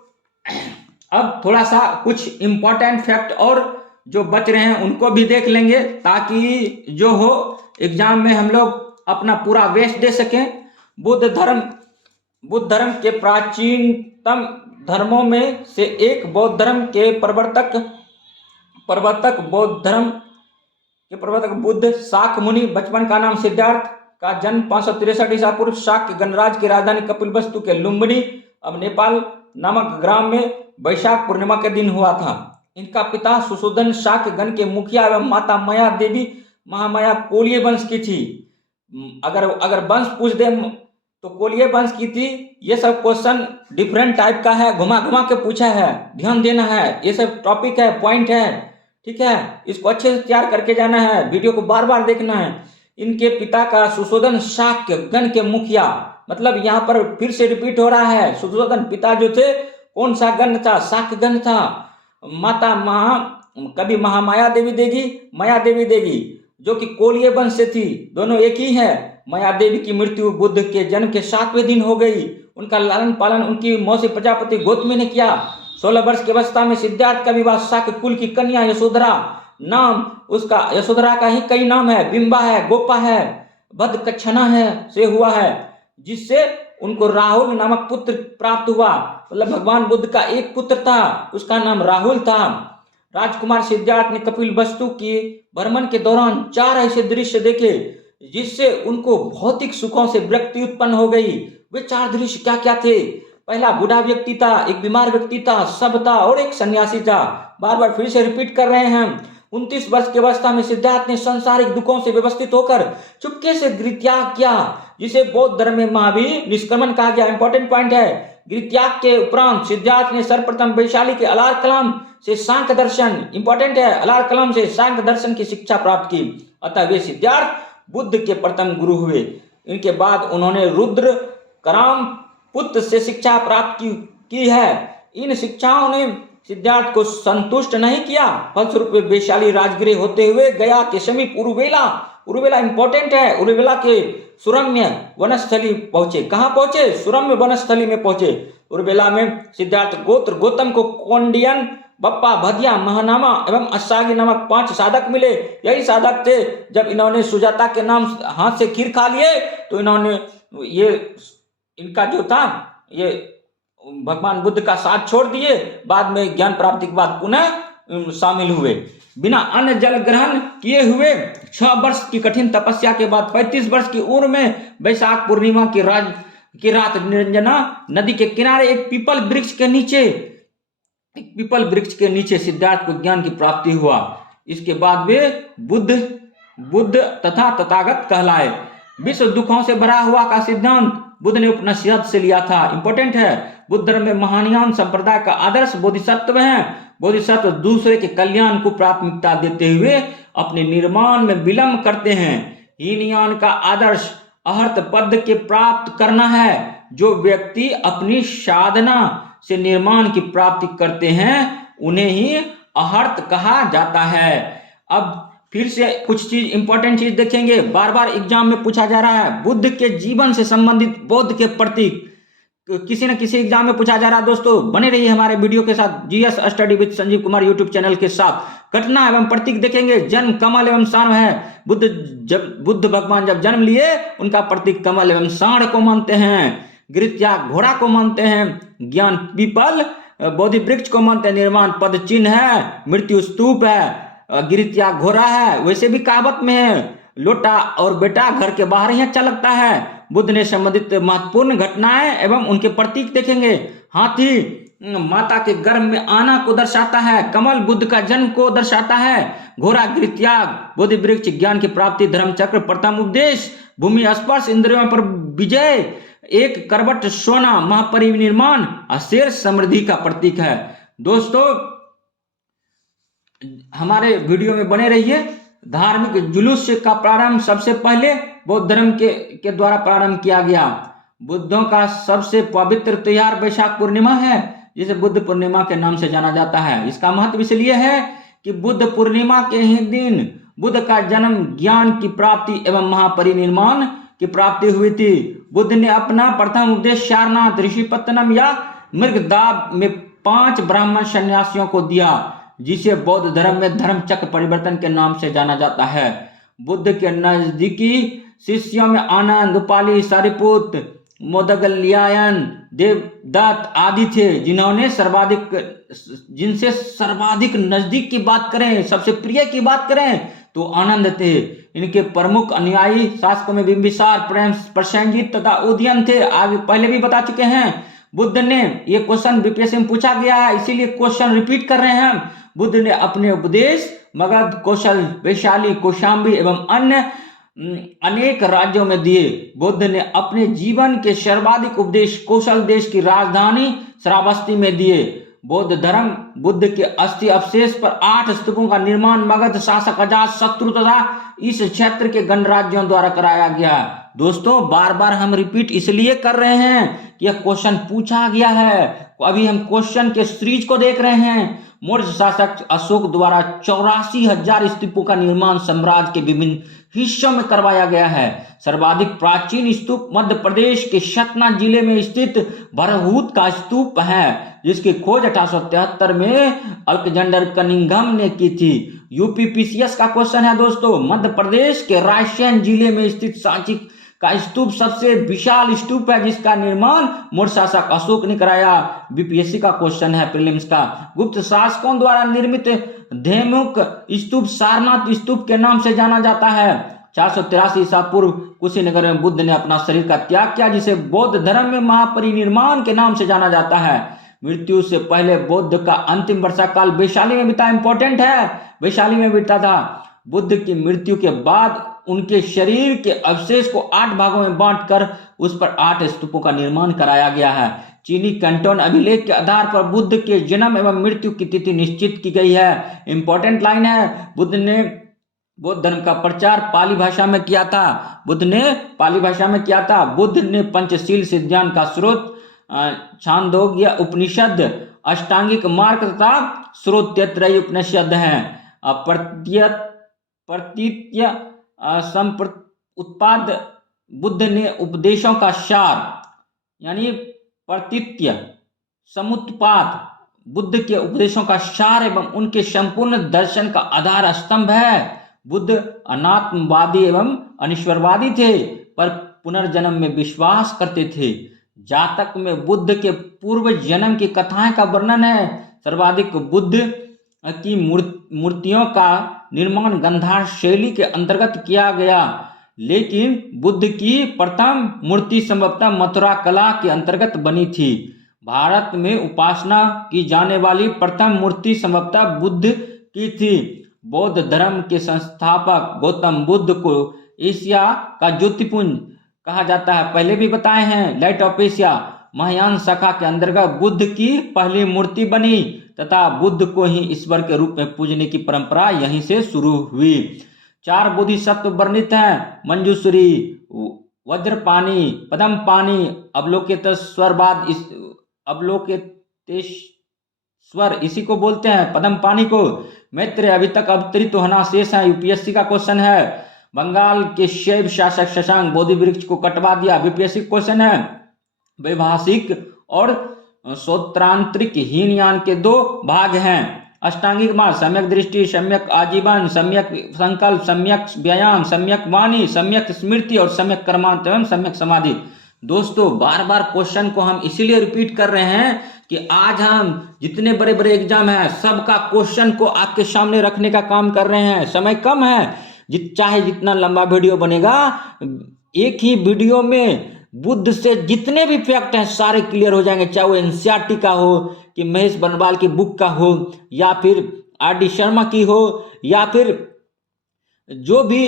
अब थोड़ा सा कुछ इंपॉर्टेंट फैक्ट और जो बच रहे हैं उनको भी देख लेंगे, ताकि जो हो एग्जाम में हम लोग अपना पूरा बेस्ट दे सकें। बुद्ध धर्म के प्राचीनतम धर्मों में से एक बौद्ध धर्म के प्रवर्तक बुद्ध शाक्य मुनि। बचपन का नाम सिद्धार्थ का जन्म 563 ईसा पूर्व शाक्य गणराज्य की राजधानी कपिलवस्तु के लुम्बिनी अब नेपाल नामक ग्राम में वैशाख पूर्णिमा के दिन हुआ था। इनका पिता सुशोधन शाक्य गण के मुखिया एवं माता माया देवी महामाया कोलिय वंश की थी। अगर वंश पूछ दे तो कोलिय वंश की थी। ये सब क्वेश्चन डिफरेंट टाइप का है, घुमा घुमा के पूछा है, ध्यान देना है। ये सब टॉपिक है, पॉइंट है, ठीक है। इसको अच्छे से तैयार करके जाना है, वीडियो को बार बार देखना है। इनके पिता का सुशोधन शाक्य गण के मुखिया, मतलब यहाँ पर फिर से रिपीट हो रहा है। सुशोधन पिता जो थे कौन सा गण था? शाक्य गण था। माता कभी महामाया देवी देगी जो कि कोलिय वंश से थी, दोनों एक ही है। माया देवी की मृत्यु बुद्ध के जन्म के 7वें दिन हो गई। उनका लालन पालन उनकी मौसी प्रजापति गौतमी ने किया। 16 वर्ष की अवस्था में सिद्धार्थ का विवाह शाक्य कुल की कन्या यशोधरा, नाम उसका यशोधरा का ही कई नाम है, बिंबा है, गोपा है, भद्रकच्छना है से हुआ है, जिससे उनको राहुल नामक पुत्र प्राप्त हुआ। मतलब भगवान बुद्ध का एक पुत्र था, उसका नाम राहुल था। राजकुमार सिद्धार्थ ने कपिलवस्तु के भ्रमण के दौरान 4 ऐसे दृश्य देखे जिससे उनको भौतिक सुखों से विरक्ति उत्पन्न हो गई। वे 4 दृश्य क्या क्या थे? पहला बूढ़ा व्यक्ति था, एक बीमार व्यक्ति था, सब था और एक सन्यासी था। बार बार फिर से रिपीट कर रहे हैं। 29 वर्ष की अवस्था में सिद्धार्थ ने सांसारिक दुखों से व्यवस्थित होकर चुपके से गृहत्याग किया, जिसे बौद्ध धर्म में महावीर निष्क्रमण कहा गया। इंपॉर्टेंट पॉइंट है, गृहत्याग के उपरांत सिद्धार्थ ने सर्वप्रथम वैशाली के अलार कलाम से सांख्य दर्शन, इंपॉर्टेंट है, अलार कलाम से सांख्य दर्शन की शिक्षा प्राप्त की। अतः वे सिद्धार्थ बुद्ध के प्रथम गुरु हुए। इनके बाद उन्होंने रुद्र कराम पुत्र से शिक्षा प्राप्त की है। इन शिक्षाओं ने सिद्धार्थ को संतुष्ट नहीं किया, फलस्वरूप वे वैशाली राजगृह होते हुए गया के समीप उरुवेला इंपॉर्टेंट है, उरुवेला के सुरम्य वनस्थली पहुंचे। कहां पहुंचे? सुरम्य वनस्थली में पहुंचे। उरुवेला में सिद्धार्थ गोत्र गौतम को कोंडियन, बप्पा, भदिया, महानामा एवं असागी नामक 5 साधक मिले। यही साधक थे। जब इन्होंने सुजाता के नाम हाथ से खीर खा लिए तो इन्होंने ये इनका जो था ये भगवान बुद्ध का साथ छोड़ दिए। बाद में ज्ञान प्राप्ति के बाद पुनः शामिल हुए। बिना अन्न जल ग्रहण किए हुए 6 वर्ष की कठिन तपस्या के बाद 35 वर्ष की उम्र में वैशाख पूर्णिमा की रात निरंजना नदी के किनारे एक पीपल वृक्ष के नीचे सिद्धार्थ को ज्ञान की प्राप्ति हुआ। इसके बाद वे बुद्ध तथा तथागत कहलाए। विश्व दुखों से भरा हुआ का सिद्धांत बुद्ध ने उपनिषद से लिया था। इंपॉर्टेंट है, बुद्ध धर्म में महायान संप्रदाय का आदर्श बोधिसत्व है। बोधिसत्व दूसरे के कल्याण को प्राथमिकता देते हुए अपने निर्माण में विलंब करते हैं। हीनयान का आदर्श अहर्त पद के प्राप्त करना है। जो व्यक्ति अपनी साधना से निर्माण की प्राप्ति करते हैं उन्हें ही अहर्त कहा जाता है। अब फिर से कुछ चीज इंपॉर्टेंट चीज देखेंगे, बार बार एग्जाम में पूछा जा रहा है। बुद्ध के जीवन से संबंधित बौद्ध के प्रतीक किसी न किसी एग्जाम में पूछा जा रहा है। दोस्तों बने रहिए हमारे वीडियो के साथ, GS study with Sanjeev Kumar YouTube channel के साथ। घटना एवं प्रतीक देखेंगे। जन्म कमल एवं साण है। बुद्ध भगवान जब जन्म लिए उनका प्रतीक कमल एवं साण को मानते हैं। गृहत्याग घोड़ा को मानते हैं। ज्ञान पीपल बोधि वृक्ष को मानते हैं। निर्माण पद चिन्ह है। मृत्यु स्तूप है। गृहत्याग घोड़ा है। वैसे भी कहावत में है, लोटा और बेटा घर के बाहर ही अच्छा लगता है। बुद्ध ने संबंधित महत्वपूर्ण घटनाएं एवं उनके प्रतीक देखेंगे। हाथी माता के गर्भ में आना को दर्शाता है। कमल बुद्ध का जन्म को दर्शाता है। घोड़ा गृहत्याग, बोधि वृक्ष ज्ञान की प्राप्ति, धर्म चक्र प्रथम उपदेश, भूमि स्पर्श इंद्रियों पर विजय, एक करवट सोना महापरिनिर्माण, शेर समृद्धि का प्रतीक है। दोस्तों हमारे वीडियो में बने रहिए। धार्मिक जुलूस का प्रारंभ सबसे पहले बौद्ध धर्म के द्वारा प्रारंभ किया गया। बुद्धों का सबसे पवित्र त्योहार वैशाख पूर्णिमा है, जिसे बुद्ध पूर्णिमा के नाम से जाना जाता है। इसका महत्व इसलिए है कि बुद्ध पूर्णिमा के ही दिन बुद्ध का जन्म, ज्ञान की प्राप्ति एवं महापरिनिर्माण की प्राप्ति हुई थी। बुद्ध ने अपना प्रथम उपदेश सारनाथ, ऋषिपत्तनम या मृगदाब में 5 ब्राह्मण सन्यासियों को दिया, जिसे बौद्ध धर्म में धर्म चक्र परिवर्तन के नाम से जाना जाता है। बुद्ध के नजदीकी शिष्यों में आनंद, उपाली, सारिपुत्र, मोदगल्यायन, देवदत्त आदि थे। जिनसे सर्वाधिक नजदीक की बात करें, सबसे प्रिय की बात करें तो आनंद थे। इनके प्रमुख अनुयायी शासकों में बिंबिसार, प्रसेनजीत तथा उदयन थे। आगे पहले भी बता चुके हैं। बुद्ध ने ये क्वेश्चन बीपीएससी में पूछा गया है, इसीलिए क्वेश्चन रिपीट कर रहे हैं हम। बुद्ध ने अपने उपदेश मगध, कौशल, वैशाली, कौशाम्बी एवं अन्य अनेक राज्यों में दिए। बुद्ध ने अपने जीवन के सर्वाधिक उपदेश कौशल देश की राजधानी श्रावस्ती में दिए। बौद्ध धर्म बुद्ध के अस्थि अवशेष पर 8 स्तूपों का निर्माण मगध शासक अजात शत्रु तथा इस क्षेत्र के गणराज्यों द्वारा कराया गया। दोस्तों बार बार हम रिपीट इसलिए कर रहे हैं कि यह क्वेश्चन पूछा गया है। अभी हम क्वेश्चन के सीरीज को देख रहे हैं। मौर्य शासक अशोक द्वारा 84,000 स्तूपों का निर्माण साम्राज्य के विभिन्न हिस्सों में करवाया गया है। सर्वाधिक प्राचीन स्तूप मध्य प्रदेश के सतना जिले में स्थित भरहूत का स्तूप है, जिसकी खोज 1873 में अलेक्जेंडर कनिंघम ने की थी। यूपीपीसीएस का क्वेश्चन है दोस्तों, मध्य प्रदेश के रायसेन जिले में स्थित सांची का स्तूप सबसे विशाल स्तूप है, जिसका निर्माण मौर्य शासक अशोक ने कराया। बीपीएससी का क्वेश्चन है प्रीलिम्स का। गुप्त शासकों द्वारा निर्मित धेनुक स्तूप सारनाथ स्तूप के नाम से जाना जाता है। 483 ईसा पूर्व कुशीनगर में बुद्ध ने अपना शरीर का त्याग किया, जिसे बौद्ध धर्म में महापरिनिर्माण के नाम से जाना जाता है। मृत्यु से पहले बुद्ध का अंतिम वर्षा काल वैशाली में बीता। इंपॉर्टेंट है, वैशाली में बीता था। बुद्ध की मृत्यु के बाद उनके शरीर के अवशेष को 8 भागों में बांटकर उस पर 8 स्तूपों का निर्माण कराया गया है। चीनी कैंटोन अभिलेख के आधार पर बुद्ध के जन्म एवं मृत्यु की तिथि निश्चित की गई है। इंपॉर्टेंट लाइन है, बुद्ध ने बौद्ध धर्म का प्रचार पाली भाषा में किया था। बुद्ध ने पाली भाषा में किया था। बुद्ध ने पंचशील सिद्धांत का स्रोत छांदोग्य उपनिषद, अष्टांगिक मार्ग तथा स्रोत तैत्तिरीय उपनिषद हैं। प्रतीत्य उत्पाद बुद्ध ने उपदेशों का सार, यानी प्रतीत्य समुत्पाद बुद्ध के उपदेशों का सार एवं उनके संपूर्ण दर्शन का आधार स्तंभ है। बुद्ध अनात्मवादी एवं अनिश्वरवादी थे, पर पुनर्जन्म में विश्वास करते थे। जातक में बुद्ध के पूर्व जन्म की कथाएं का वर्णन है। सर्वाधिक बुद्ध की मूर्तियों का निर्माण गंधार शैली के अंतर्गत किया गया, लेकिन बुद्ध की प्रथम मूर्ति संभवतः मथुरा कला के अंतर्गत बनी थी। भारत में उपासना की जाने वाली प्रथम मूर्ति संभवतः बुद्ध की थी। बौद्ध धर्म के संस्थापक गौतम बुद्ध को एशिया का ज्योतिपुंज कहा जाता है। पहले भी बताए हैं, लाइट ऑफ एशिया महायान शाखा के अंतर्गत बुद्ध की पहली मूर्ति बनी तथा बुद्ध को ही ईश्वर के रूप में पूजने की परंपरा यहीं से शुरू हुई। 4 बोधिसत्व वर्णित हैं, मंजूश्री, वज्रपाणि, पद्मपाणि, अवलोकितेश्वरवाद, अवलोकितेश्वर इसी को बोलते हैं, पद्मपाणि को। मैत्रेय अभी तक अवतरित होना शेष है, यूपीएससी का क्वेश्चन है। बंगाल के शैव शासक शशांक बोधि वृक्ष को कटवा दिया, बीपीएससी क्वेश्चन है। वैभाषिक और श्रोत्रांतरिक हीनयान के 2 भाग हैं। अष्टांगिक मार्ग, सम्यक दृष्टि, सम्यक आजीवन, सम्यक संकल्प, सम्यक व्यायाम, सम्यक वाणी, सम्यक स्मृति और सम्यक कर्मांत एवं सम्यक समाधि। दोस्तों बार बार क्वेश्चन को हम इसीलिए रिपीट कर रहे हैं कि आज हम जितने बड़े बड़े एग्जाम हैं सबका क्वेश्चन को आपके सामने रखने का काम कर रहे हैं। समय कम है, चाहे जितना लंबा वीडियो बनेगा, एक ही वीडियो में बुद्ध से जितने भी फैक्ट हैं सारे क्लियर हो जाएंगे, चाहे वो एनसीईआरटी का हो कि महेश बनवाल की बुक का हो या फिर आर.डी. शर्मा की हो या फिर जो भी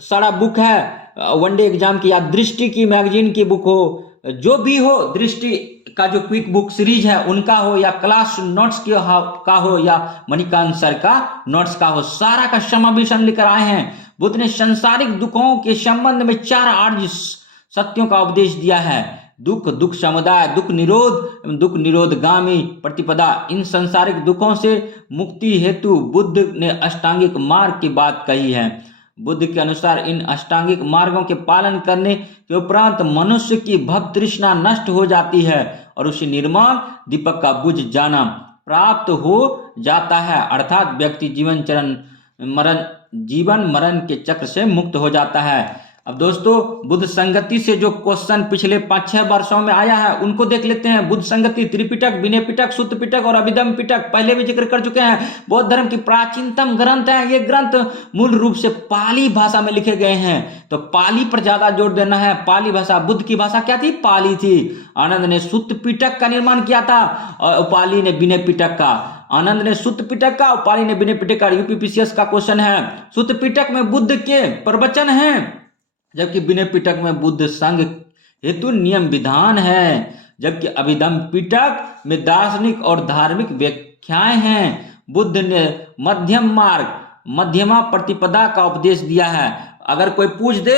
सारा बुक है वनडे एग्जाम की या दृष्टि की मैगजीन की बुक हो, जो भी हो, दृष्टि का जो क्विक बुक सीरीज है उनका हो या क्लास नोट्स का हो या मणिकांत सर का नोट्स का हो, सारा का समावेशन लेकर आए हैं। बुद्ध ने संसारिक दुखों के संबंध में 4 आर्य सत्यों का उपदेश दिया है। दुख, दुख समुदाय, दुख निरोध, दुख निरोधगामी प्रतिपदा। इन संसारिक दुखों से मुक्ति हेतु बुद्ध ने अष्टांगिक मार्ग की बात कही है। बुद्ध के अनुसार इन अष्टांगिक मार्गों के पालन करने के उपरांत मनुष्य की भव तृष्णा नष्ट हो जाती है और उसे निर्माण दीपक का बुझ जाना प्राप्त हो जाता है, अर्थात व्यक्ति जीवन मरण के चक्र से मुक्त हो जाता है। अब दोस्तों बुद्ध संगति से जो क्वेश्चन पिछले 5-6 वर्षों में आया है उनको देख लेते हैं। बुद्ध संगति त्रिपिटक, विनय पिटक, सूत्र पिटक और अभिधम्म पिटक पहले भी जिक्र कर चुके हैं। बौद्ध धर्म की प्राचीनतम ग्रंथ है। ये ग्रंथ मूल रूप से पाली भाषा में लिखे गए हैं, तो पाली पर ज्यादा जोर देना है। पाली भाषा, बुद्ध की भाषा क्या थी? पाली थी। आनंद ने सूत्र पिटक का निर्माण किया था और उपाली ने विनय पिटक का। आनंद ने सूत्र पिटक का, उपाली ने विनय पिटक का। यूपीपीसीएस का क्वेश्चन है। सूत्र पिटक में बुद्ध के प्रवचन हैं, जबकि विनय पिटक में बुद्ध संघ हेतु नियम विधान है, जबकि अभिधम्म पिटक में दार्शनिक और धार्मिक व्याख्याएं हैं। बुद्ध ने मध्यम मार्ग, मध्यमा प्रतिपदा का उपदेश दिया है। अगर कोई पूछ दे,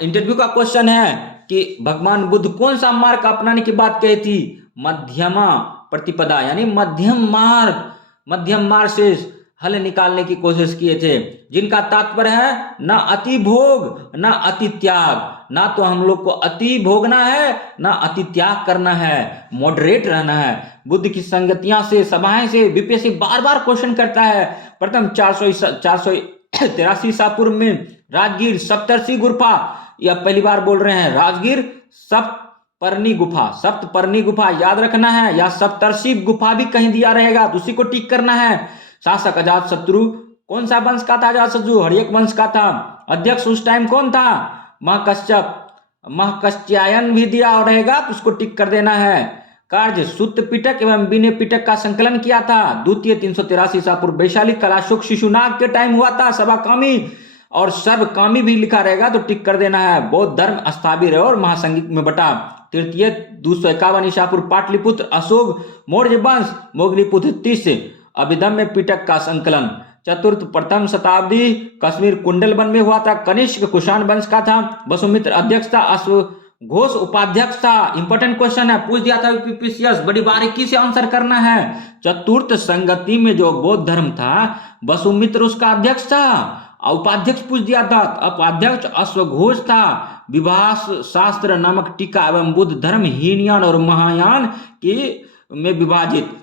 इंटरव्यू का क्वेश्चन है कि भगवान बुद्ध कौन सा मार्ग अपनाने की बात कही थी? मध्यमा प्रतिपदा, यानी मध्यम मार्ग से हल निकालने की कोशिश किए थे, जिनका तात्पर्य है ना अति भोग ना अति त्याग। ना तो हम लोग को अति भोगना है ना अति त्याग करना है, मॉडरेट रहना है। बुद्ध की संगतियां से, सभाएं से बीपीएससी बार बार क्वेश्चन करता है। प्रथम 483 ईसा पूर्व में राजगीर सप्तर्षि गुफा, या पहली बार बोल रहे हैं राजगीर सप्तपर्णी गुफा याद रखना है, या सप्तर्षि गुफा भी कहीं दिया रहेगा तो उसी को टिक करना है। शासक अजात शत्रु कौन सा वंश का था? अजात शत्रु हर्यक वंश का था। अध्यक्ष उस टाइम कौन था? महकश्चायन भी दिया रहेगा तो उसको टिक कर देना है। कार्य सूत्र पिटक एवं विनय पिटक का संकलन किया था। द्वितीय 383 ईसा पूर्व वैशाली कलाशुक शिशुनाग के टाइम हुआ था। सभाकामी और सर्वकामी भी लिखा रहेगा तो टिक कर देना है। बौद्ध धर्म स्थापित और महासंगीत में बटा। तृतीय 251 ईसा पूर्व पाटलिपुत्र अशोक मौर्य वंश मोगलीपुत्र 30 अभिधम्य पिटक का संकलन। चतुर्थ प्रथम शताब्दी कश्मीर कुंडल वन में हुआ था। कनिष्क कुषाण वंश का था। वसुमित्र अध्यक्ष था। अश्वघोष उपाध्यक्ष था। इंपॉर्टेंट क्वेश्चन है, पूछ दिया था यूपीपीसीएस, बड़ी बारीकी से आंसर करना है। चतुर्थ संगति में जो बौद्ध धर्म था वसुमित्र उसका अध्यक्ष था। उपाध्यक्ष पूछ दिया था। उपाध्यक्ष अश्वघोष था। विवाह शास्त्र नामक टीका एवं बुद्ध धर्म हीनयान और महायान के में विभाजित।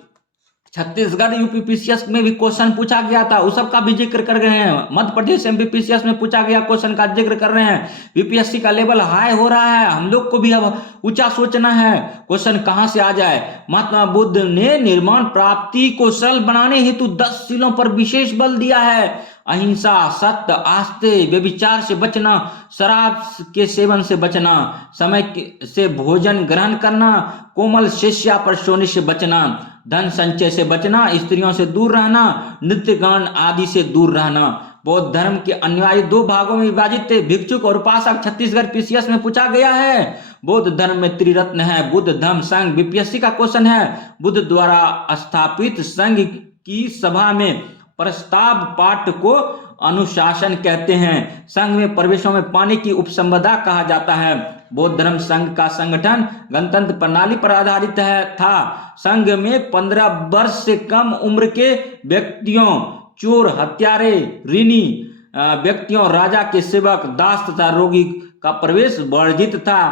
छत्तीसगढ़ यूपीपीसीएस में भी क्वेश्चन पूछा गया था, उस सब का भी जिक्र कर रहे हैं। मध्य प्रदेश एमपीपीसीएस में पूछा गया क्वेश्चन का जिक्र कर रहे हैं। यूपीएससी का लेवल हाई हो रहा है, हम लोग को भी अब ऊंचा सोचना है। क्वेश्चन कहां से आ जाए। महात्मा बुद्ध ने निर्माण प्राप्ति को सरल बनाने हेतु 10 शीलों पर विशेष बल दिया है। अहिंसा, सत्य, आस्ते, व्यभिचार से बचना, शराब के सेवन से बचना, समय से भोजन ग्रहण करना, कोमल शिष्या पर सोने से बचना, धन संचय से बचना, स्त्रियों से दूर रहना, नृत्य गान आदि से दूर रहना। बौद्ध धर्म के अनुयायी 2 भागों में विभाजित थे, भिक्षुक और उपासक। छत्तीसगढ़ पीसीएस में पूछा गया है। बौद्ध धर्म में त्रिरत्न है, बुद्ध धर्म संघ। बीपीएससी का क्वेश्चन है, बुद्ध द्वारा स्थापित संघ की सभा में प्रस्ताव पाठ को अनुशासन कहते हैं। संघ में प्रवेशों में पाने की उपसंपदा कहा जाता है। बौद्ध धर्म संघ का संगठन गणतंत्र प्रणाली पर आधारित था। संघ में 15 वर्ष से कम उम्र के व्यक्तियों, चोर, हत्यारे, ऋणी व्यक्तियों, राजा के सेवक, दास तथा रोगी का प्रवेश वर्जित था।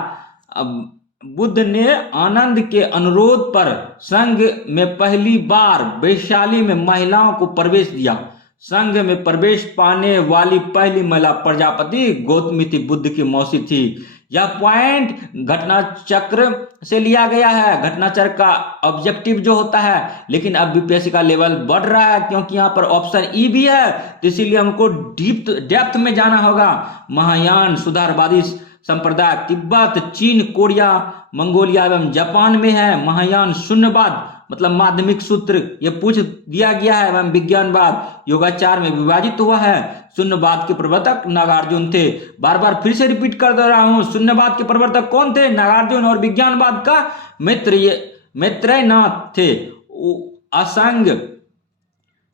बुद्ध ने आनंद के अनुरोध पर संघ में पहली बार वैशाली में महिलाओं को प्रवेश दिया। संघ में प्रवेश पाने वाली पहली महिला प्रजापति गौतमी थी, बुद्ध की मौसी थी। यह पॉइंट घटना चक्र से लिया गया है। घटना चक्र का ऑब्जेक्टिव जो होता है, लेकिन अब बीपीएससी का लेवल बढ़ रहा है क्योंकि यहाँ पर ऑप्शन ई भी है, तो इसीलिए हमको डेप्थ में जाना होगा। महायान सुधारवादी संप्रदाय तिब्बत, चीन, कोरिया, मंगोलिया एवं जापान में है। महायान शून्यवाद मतलब माध्यमिक सूत्र ये पूछ दिया गया है एवं विज्ञानवाद योगाचार में विभाजित हुआ है। शून्यवाद के प्रवर्तक नागार्जुन थे। बार बार फिर से रिपीट कर दे रहा हूं, शून्यवाद के प्रवर्तक कौन थे? नागार्जुन। और विज्ञानवाद का मैत्रेयनाथ थे। असंग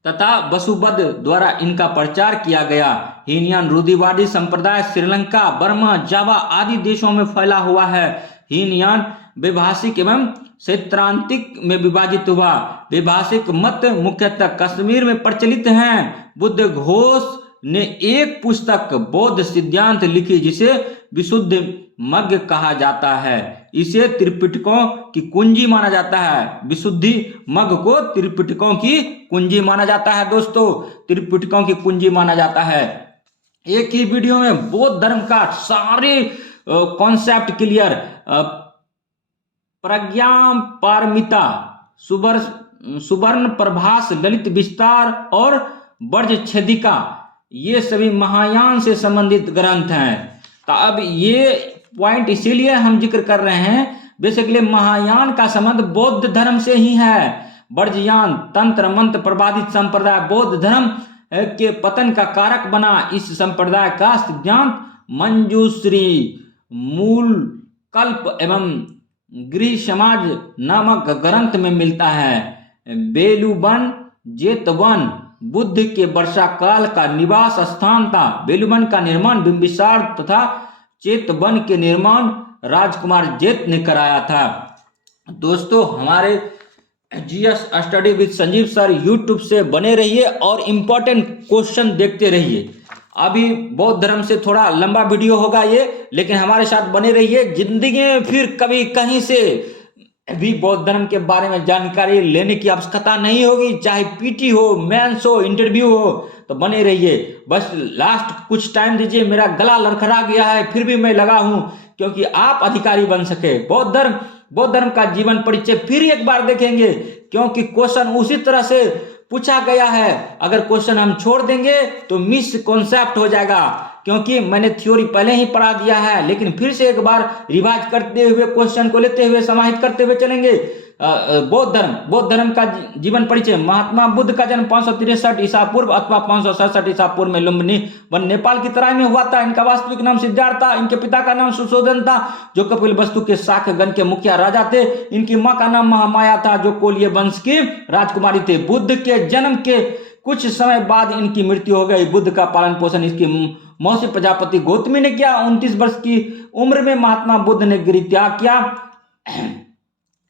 तथा वसुबद्ध द्वारा इनका प्रचार किया गया। हीनयान रूढ़िवादी संप्रदाय श्रीलंका, बर्मा, जावा आदि देशों में फैला हुआ है। हीनयान वैभाषिक एवं क्षेत्रांतिक में विभाजित हुआ। वैभाषिक मत मुख्यतः कश्मीर में प्रचलित हैं। बुद्ध घोष ने एक पुस्तक बौद्ध सिद्धांत लिखी जिसे विशुद्ध मग्ग कहा जाता है। इसे त्रिपिटकों की कुंजी माना जाता है। विशुद्धि मग्ग को त्रिपिटकों की कुंजी माना जाता है। दोस्तों, त्रिपिटकों की कुंजी माना जाता है। एक ही वीडियो में बौद्ध धर्म का सारे कॉन्सेप्ट क्लियर। प्रज्ञा पारमिता, सुवर्ण प्रभास, ललित विस्तार और वर्ज छेदिका, ये सभी महायान से संबंधित ग्रंथ हैं। तो अब ये पॉइंट इसीलिए हम जिक्र कर रहे हैं, बेसिकली महायान का संबंध बौद्ध धर्म से ही है। वर्जयान तंत्र मंत्र प्रबाधित संप्रदाय बौद्ध धर्म के पतन का कारक बना। इस संप्रदाय का सिद्धांत मंजूश्री, मूल कल्प एवं गृह समाज नामक ग्रंथ में मिलता है। बेलूबन जेतवन बुद्ध के वर्षा काल का निवास स्थान था। बेलूबन का निर्माण बिंबिसार तथा चेतवन के निर्माण राजकुमार जेत ने कराया था। दोस्तों, हमारे GS study with Sanjeev sir YouTube से बने रहिए और इम्पोर्टेंट क्वेश्चन देखते रहिए। अभी बौद्ध धर्म से थोड़ा लंबा वीडियो होगा ये, लेकिन हमारे साथ बने रहिए। जिंदगी में फिर कभी कहीं से भी बौद्ध धर्म के बारे में जानकारी लेने की आवश्यकता नहीं होगी, चाहे पीटी हो, मेंस हो, इंटरव्यू हो, तो बने रहिए। बस लास्ट कुछ टाइम दीजिए, मेरा गला लड़खड़ा गया है, फिर भी मैं लगा हूं क्योंकि आप अधिकारी बन सके। बौद्ध धर्म का जीवन परिचय फिर एक बार देखेंगे क्योंकि क्वेश्चन उसी तरह से पूछा गया है। अगर क्वेश्चन हम छोड़ देंगे तो मिस कॉन्सेप्ट हो जाएगा, क्योंकि मैंने थ्योरी पहले ही पढ़ा दिया है, लेकिन फिर से एक बार रिवाइज करते हुए क्वेश्चन को लेते हुए समाहित करते हुए चलेंगे। बौद्ध धर्म का जीवन परिचय। महात्मा बुद्ध का जन्म 563 ईसा पूर्व अथवा 567 ईसा पूर्व में लुम्बिनी वन नेपाल की तराई में हुआ था। इनका वास्तविक नाम सिद्धार्थ था। इनके पिता का नाम सुशोधन था, जो कपिलवस्तु के शाक्यगण के मुखिया राजा थे। इनकी मां का नाम महामाया था, जो कोलिय वंश की राजकुमारी थे। बुद्ध के जन्म के कुछ समय बाद इनकी मृत्यु हो गई। बुद्ध का पालन पोषण इसकी मौसी प्रजापति गौतमी ने किया। 29 वर्ष की उम्र में महात्मा बुद्ध ने गृह त्याग किया।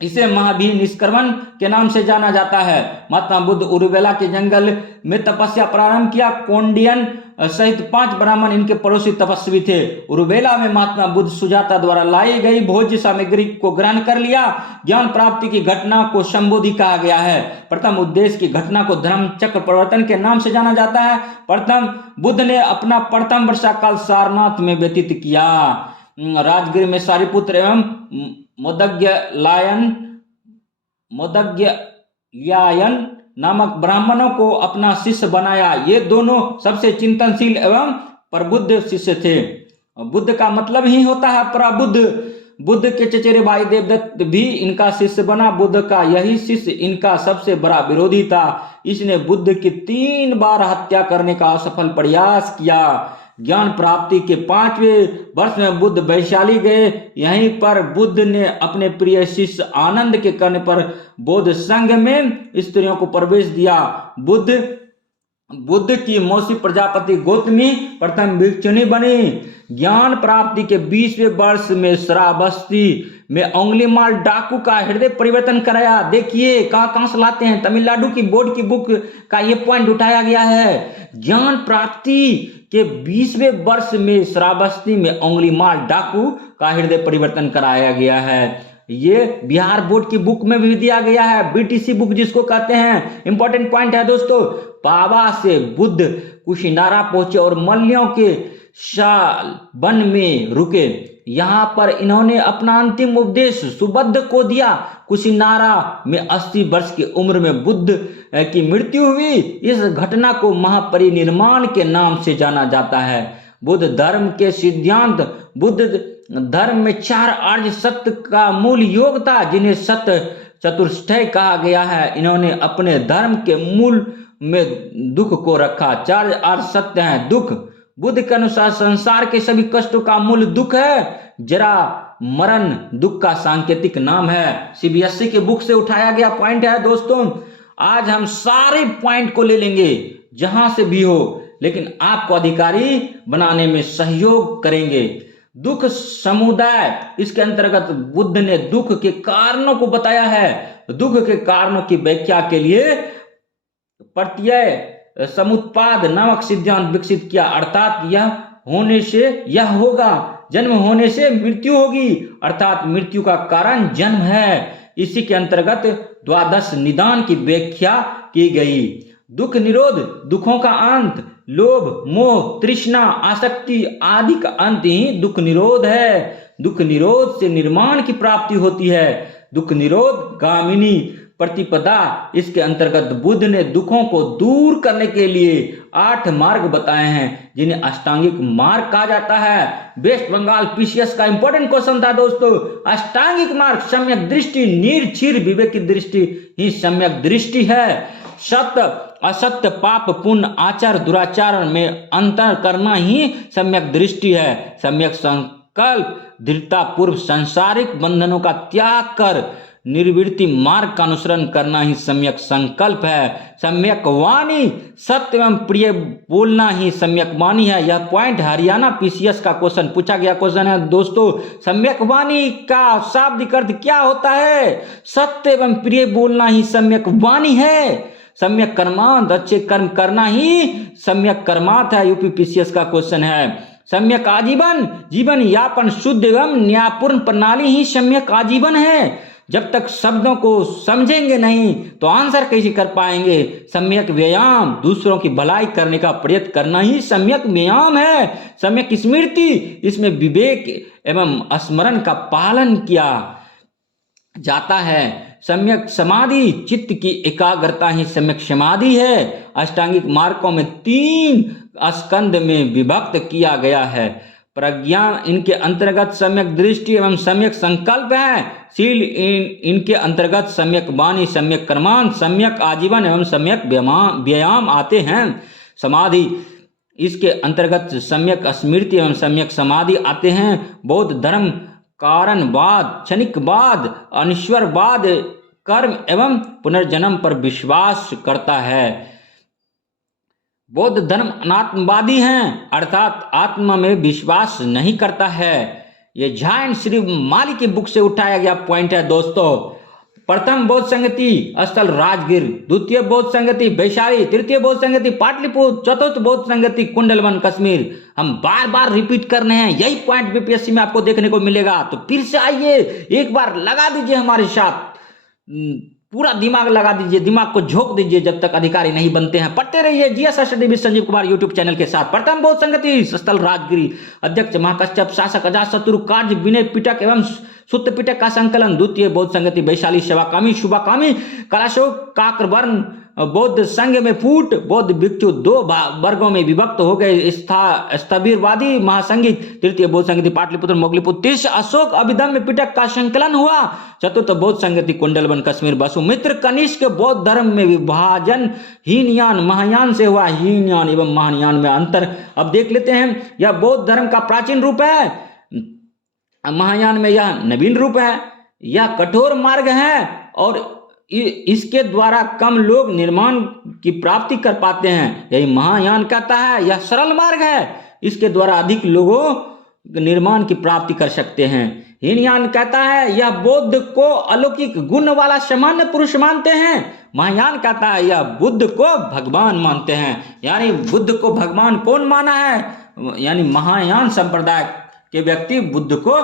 इसे महावीर निष्क्रमण के नाम से जाना जाता है। महात्मा बुद्ध उरुवेला के जंगल में तपस्या प्रारंभ किया। कौंडियन सहित 5 ब्राह्मण इनके पड़ोसी तपस्वी थे। उरुवेला में महात्मा बुद्ध सुजाता द्वारा लाई गई भोज्य सामग्री को ग्रहण कर लिया। ज्ञान प्राप्ति की घटना को संबोधि कहा गया है। प्रथम उद्देश्य की घटना को धर्म चक्र परिवर्तन के नाम से जाना जाता है। प्रथम बुद्ध ने अपना प्रथम वर्षा काल सारनाथ में व्यतीत किया। राजगृह में सारिपुत्र एवं मोदग्यलायन नामक ब्राह्मणों को अपना शिष्य बनाया। ये दोनों सबसे चिंतनशील एवं प्रबुद्ध शिष्य थे। बुद्ध का मतलब ही होता है प्रबुद्ध। बुद्ध के चचेरे भाई देवदत्त भी इनका शिष्य बना। बुद्ध का यही शिष्य इनका सबसे बड़ा विरोधी था। इसने बुद्ध की 3 बार हत्या करने का असफल प्रयास किया। ज्ञान प्राप्ति के 5वें वर्ष में बुद्ध वैशाली गए। यहीं पर बुद्ध ने अपने प्रिय शिष्य आनंद के कहने पर बौद्ध संघ में स्त्रियों को प्रवेश दिया। बुद्ध की मौसी प्रजापति गौतमी प्रथम भिक्षुणी बनी। ज्ञान प्राप्ति के 20वें वर्ष में श्रावस्ती में अंगुलीमाल डाकू का हृदय परिवर्तन कराया। देखिए कहां से लाते हैं, तमिलनाडु की बोर्ड की बुक का ये पॉइंट उठाया गया है। ज्ञान प्राप्ति के 20वें वर्ष में श्रावस्ती में अंगुलीमाल डाकू का हृदय परिवर्तन कराया गया है। ये बिहार बोर्ड की बुक में भी दिया गया है, बीटीसी बुक जिसको कहते हैं। इंपॉर्टेंट पॉइंट है दोस्तों। पावा से बुद्ध कुशिनारा पहुंचे और मल्लियों के शाल वन में रुके। यहाँ पर इन्होंने अपना अंतिम उपदेश सुबुद्ध को दिया। कुशिनारा में 80 वर्ष की उम्र में बुद्ध की मृत्यु हुई। इस घटना को महापरिनिर्वाण के नाम से जाना जाता है। बुद्ध धर्म के सिद्धांत। बुद्ध धर्म में 4 आर्य सत्य का मूल योग था, जिन्हें सत्य चतुष्टय कहा गया है। इन्होंने अपने धर्म के मूल में दुख को रखा। 4 आर्य सत्य हैं। दुख, बुद्ध के अनुसार संसार के सभी कष्टों का मूल दुख है। जरा मरण दुख का सांकेतिक नाम है। सीबीएसई के बुक से उठाया गया पॉइंट है दोस्तों। आज हम सारे पॉइंट को ले लेंगे जहां से भी हो, लेकिन आपको अधिकारी बनाने में सहयोग करेंगे। दुख समुदाय, इसके अंतर्गत बुद्ध ने दुख के कारणों को बताया है। दुख के कारणों की व्याख्या के लिए प्रत्यय समुत्पाद नामक सिद्धांत विकसित किया। अर्थात यह होने से यह होगा, जन्म होने से मृत्यु होगी, अर्थात मृत्यु का कारण जन्म है। इसी के अंतर्गत 12 निदान की व्याख्या की गई। दुख निरोध, दुखों का अंत, लोभ, मोह, तृष्णा, आसक्ति आदि का अंत ही दुख निरोध है। दुख निरोध से निर्माण की प्राप्ति होती है। दुख निरोध गामिनी प्रतिपदा, इसके अंतर्गत बुद्ध ने दुखों को दूर करने के लिए 8 मार्ग बताए हैं, जिन्हें अष्टांगिक मार्ग कहा जाता है। वेस्ट बंगाल पीसीएस का इंपॉर्टेंट क्वेश्चन था दोस्तों। अष्टांगिक मार्ग, सम्यक दृष्टि, निर्छीर विवेक की दृष्टि ही सम्यक दृष्टि है। सत्य असत्य, पाप पुण्य, आचार दुराचार में अंतर करना ही सम्यक दृष्टि है। सम्यक संकल्प, दृढ़ता पूर्व सांसारिक बंधनों का त्याग कर निर्वृत्ति मार्ग का अनुसरण करना ही सम्यक संकल्प है। सम्यक वाणी, सत्य एवं प्रिय बोलना ही सम्यक वाणी है। यह पॉइंट हरियाणा पीसीएस का क्वेश्चन पूछा गया क्वेश्चन है दोस्तों। सम्यक वाणी का शाब्दिक अर्थ क्या होता है? सत्य एवं प्रिय बोलना ही सम्यक वाणी है। सम्यक कर्मांत, अच्छे कर्म करना ही सम्यक कर्मार्थ है। यूपी पीसीएस का क्वेश्चन है। सम्यक आजीवन, जीवन यापन शुद्ध एवं न्यायपूर्ण प्रणाली ही सम्यक आजीवन है। जब तक शब्दों को समझेंगे नहीं तो आंसर कैसे कर पाएंगे? सम्यक व्यायाम, दूसरों की भलाई करने का प्रयत्न करना ही सम्यक व्यायाम है। सम्यक स्मृति, इसमें विवेक एवं स्मरण का पालन किया जाता है। सम्यक समाधि, चित्त की एकाग्रता ही सम्यक समाधि है। अष्टांगिक मार्गों में 3 स्कंद में विभक्त किया गया है। प्रज्ञा इनके अंतर्गत सम्यक दृष्टि एवं सम्यक संकल्प है। शील इनके अंतर्गत सम्यक वाणी, सम्यक कर्मांत, सम्यक आजीवन एवं सम्यक व्यायाम आते हैं। समाधि इसके अंतर्गत सम्यक स्मृति एवं सम्यक समाधि आते हैं। बौद्ध धर्म कारणवाद, क्षणिकवाद, अनिश्वरवाद, कर्म एवं पुनर्जन्म पर विश्वास करता है। बौद्ध धर्म अनात्मवादी हैं, अर्थात आत्मा में विश्वास नहीं करता है। ये जैन श्री माली की बुक से उठाया गया पॉइंट है दोस्तों। प्रथम बौद्ध संगति स्थल राजगीर, द्वितीय बौद्ध संगति वैशाली, तृतीय बौद्ध संगति पाटलिपुत्र, चतुर्थ बौद्ध संगति कुंडलवन कश्मीर। हम बार बार रिपीट कर रहे हैं, यही पॉइंट बीपीएससी में आपको देखने को मिलेगा। तो फिर से आइए, एक बार लगा दीजिए हमारे साथ, पूरा दिमाग लगा दीजिए, दिमाग को झोंक दीजिए जब तक अधिकारी नहीं बनते हैं। पढ़ते रहिए GS study with Sanjeev Kumar YouTube channel के साथ। प्रथम बौद्ध संगति स्थल राजगिरी, अध्यक्ष महाकश्यप, शासक अजातशत्रु, कार्य विनय पिटक एवं सुत्त पिटक का संकलन। द्वितीय बौद्ध संगति वैशाली, सेवाकामी, शुभाकामी, कलाशोक, काकवर्ण, बौद्ध संघ में फूट, बौद्ध भिक्षु दो वर्गों में विभक्त हो गए, स्थविरवादी, महासंघिक। तृतीय बौद्ध संगति पाटलिपुत्र, मोगलीपुत्र, तीस अशोक अभिधम्य पिटक का संकलन हुआ। चतुर्थ बौद्ध संगति कुंडलवन कश्मीर, वसुमित्र कनिष्क। बौद्ध धर्म में विभाजन हीनयान महायान से हुआ। हीनयान एवं महायान में अंतर अब देख लेते हैं। यह बौद्ध धर्म का प्राचीन रूप है, महायान में यह नवीन रूप है। यह कठोर मार्ग है और इसके द्वारा कम लोग निर्माण की प्राप्ति कर पाते हैं। यही महायान कहता है यह सरल मार्ग है, इसके द्वारा अधिक लोगों निर्माण की प्राप्ति कर सकते हैं। हीनयान कहता है यह बुद्ध को अलौकिक गुण वाला सामान्य पुरुष मानते हैं। महायान कहता है यह बुद्ध को भगवान मानते हैं। यानी बुद्ध को भगवान कौन माना है? यानी महायान संप्रदाय के व्यक्ति बुद्ध को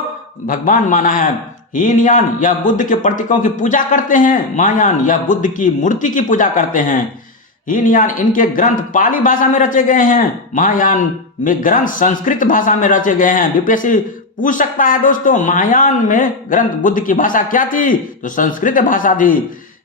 भगवान माना है। हीनयान या बुद्ध के प्रतीकों की पूजा करते हैं। महायान या बुद्ध की मूर्ति की पूजा करते हैं। हीनयान इनके ग्रंथ पाली भाषा में रचे गए हैं, महायान में ग्रंथ संस्कृत भाषा में रचे गए हैं। बीपीएससी पूछ सकता है दोस्तों, महायान में ग्रंथ बुद्ध की भाषा क्या थी? तो संस्कृत भाषा थी।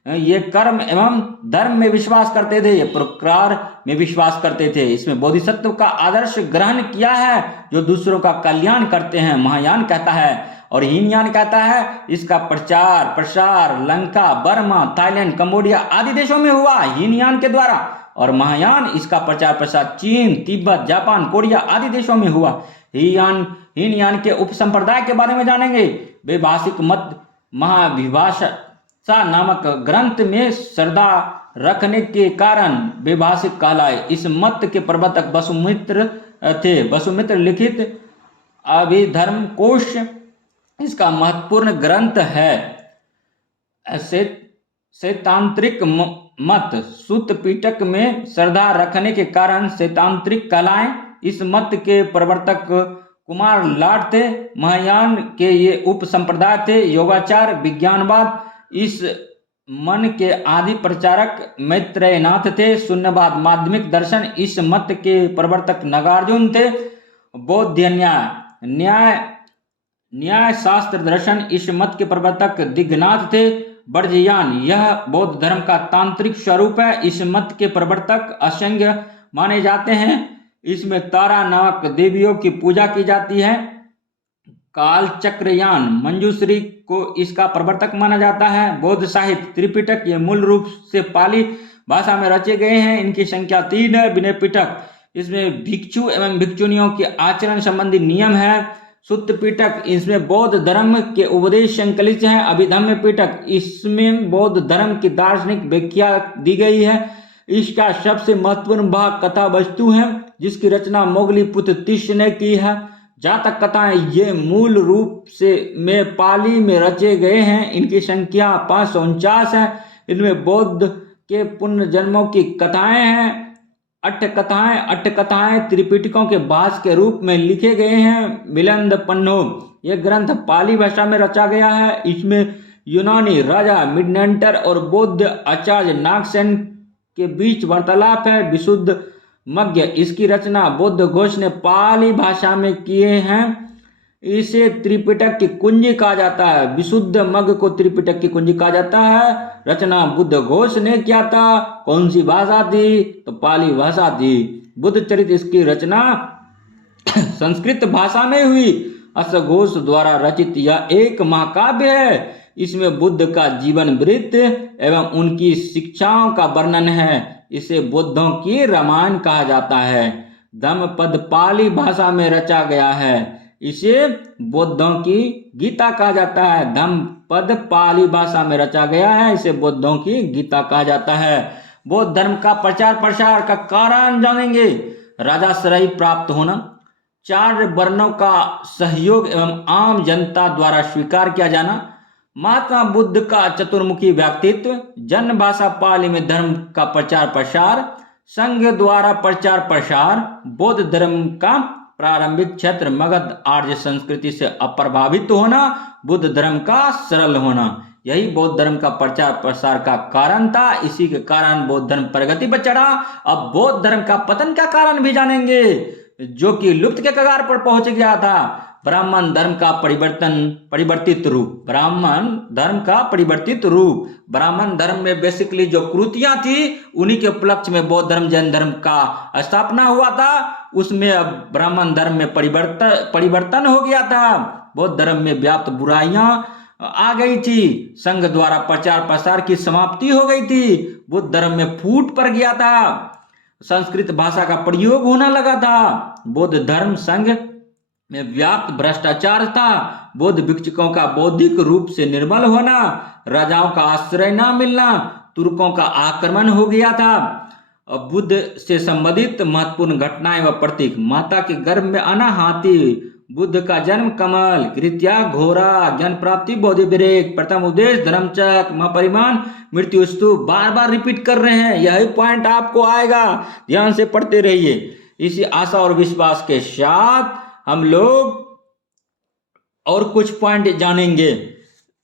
ये कर्म एवं धर्म में विश्वास करते थे, ये परोपकार में विश्वास करते थे। इसमें बोधिसत्व का आदर्श ग्रहण किया है जो दूसरों का कल्याण करते हैं, महायान कहता है। और हीनयान कहता है इसका प्रचार प्रसार लंका, बर्मा, थाईलैंड, कंबोडिया आदि देशों में हुआ हीनयान के द्वारा। और महायान इसका प्रचार प्रसार चीन, तिब्बत, जापान, कोरिया आदि देशों में हुआ। हीनयान के उपसंप्रदाय के बारे में जानेंगे। वैभाषिक मत महाविभाषा नामक ग्रंथ में श्रद्धा रखने के कारण वैभाषिक कहलाए। इस मत के प्रवर्तक वसुमित्र थे। वसुमित्र लिखित अभिधर्म कोश इसका महत्वपूर्ण ग्रंथ है। शैतांत्रिक मत सूत पिटक में श्रद्धा रखने के कारण शैतांत्रिक कहलाए। इस मत के प्रवर्तक कुमार लाट थे। महायान के ये उप संप्रदाय थे। योगाचार, विज्ञानवाद इस मन के आदि प्रचारक मैत्रेयनाथ थे। शून्यवाद, माध्यमिक दर्शन इस मत के प्रवर्तक नागार्जुन थे। बौद्ध न्याय शास्त्र दर्शन इस मत के प्रवर्तक दिग्नाथ थे। वर्जयान यह बौद्ध धर्म का तांत्रिक स्वरूप है। इस मत के प्रवर्तक असंख्य माने जाते हैं। इसमें तारा नामक देवियों की पूजा की जाती है। कालचक्रयान मंजूश्री को इसका प्रवर्तक माना जाता है। बौद्ध साहित्य त्रिपिटक ये मूल रूप से पाली भाषा में रचे गए हैं। इनकी संख्या 3 है। विनय पिटक इसमें भिक्षु एवं भिक्षुनियों के आचरण संबंधी नियम है। सुत्त पिटक इसमें बौद्ध धर्म के उपदेश संकलित हैं। अभिधम्य पिटक इसमें बौद्ध धर्म की दार्शनिक व्याख्या दी गई है। इसका सबसे महत्वपूर्ण भाग कथा वस्तु है जिसकी रचना मोगलीपुत्र तिष्य ने की है। जातक कथाएं ये मूल रूप से में पाली में रचे गए हैं। इनकी संख्या 549 है। इनमें बौद्ध के पुनर्जन्मों की कथाएं हैं। अट्ठ कथाएं त्रिपिटकों के भाष्य के रूप में लिखे गए हैं। मिलिंद पन्नो यह ग्रंथ पाली भाषा में रचा गया है। इसमें यूनानी राजा मिडनंटर और बौद्ध आचार्य नागसेन के बीच वार्तालाप है। विशुद्ध मग्य इसकी रचना बुद्ध घोष ने पाली भाषा में किए हैं। इसे त्रिपिटक की कुंजी कहा जाता है। विशुद्ध मग्ग को त्रिपिटक की कुंजी कहा जाता है। रचना बुद्ध घोष ने किया था। कौन सी भाषा थी? तो पाली भाषा थी। बुद्ध चरित्र इसकी रचना संस्कृत भाषा में हुई असघोष द्वारा रचित यह एक महाकाव्य है। इसमें बुद्ध का जीवन वृत्त एवं उनकी शिक्षाओं का वर्णन है। इसे बुद्धों की रामायण कहा जाता है। धम्मपद पाली भाषा में रचा गया है। इसे बुद्धों की गीता कहा जाता है। धम्मपद पाली भाषा में रचा गया है। इसे बुद्धों की गीता कहा जाता है। बौद्ध धर्म का प्रचार प्रसार का कारण जानेंगे। राजाश्रय प्राप्त होना, 4 वर्णों का सहयोग एवं आम जनता द्वारा स्वीकार किया जाना, महात्मा बुद्ध का चतुर्मुखी व्यक्तित्व, जन भाषा पाली में धर्म का प्रचार प्रसार, संघ द्वारा प्रचार प्रसार, बौद्ध धर्म का प्रारंभिक क्षेत्र मगध आर्य संस्कृति से अप्रभावित होना, बुद्ध धर्म का सरल होना, यही बौद्ध धर्म का प्रचार प्रसार का कारण था। इसी के कारण बौद्ध धर्म प्रगति पर चढ़ा। अब बौद्ध धर्म का पतन का कारण भी जानेंगे, जो कि लुप्त के कगार पर पहुंच गया था। ब्राह्मण धर्म का परिवर्तित रूप। ब्राह्मण धर्म का परिवर्तित रूप। ब्राह्मण धर्म में बेसिकली जो कुरीतियां थी उन्हीं के उपलक्ष्य में बौद्ध धर्म जैन धर्म का स्थापना हुआ था। उसमें अब ब्राह्मण धर्म में परिवर्तन हो गया था। बौद्ध धर्म में व्याप्त बुराइयां आ गई थी। संघ द्वारा प्रचार प्रसार की समाप्ति हो गई थी। बुद्ध धर्म में फूट पड़ गया था। संस्कृत भाषा का प्रयोग होना लगा था। बौद्ध धर्म संघ में व्याप्त भ्रष्टाचार था। बौद्ध भिक्षुकों का बौद्धिक रूप से निर्मल होना, राजाओं का आश्रय न मिलना, तुर्कों का आक्रमण हो गया था। बुद्ध से संबंधित महत्वपूर्ण घटनाएं व प्रतीक। माता के गर्भ में आना हाथी, बुद्ध का जन्म कमल, कृत्या घोड़ा, ज्ञान प्राप्ति बोधि विवेक, प्रथम उपदेश धर्मचक्र, महापरिमाण, मृत्यु स्तूप। बार बार रिपीट कर रहे हैं, यही पॉइंट आपको आएगा, ध्यान से पढ़ते रहिए। इसी आशा और विश्वास के साथ हम लोग और कुछ पॉइंट जानेंगे।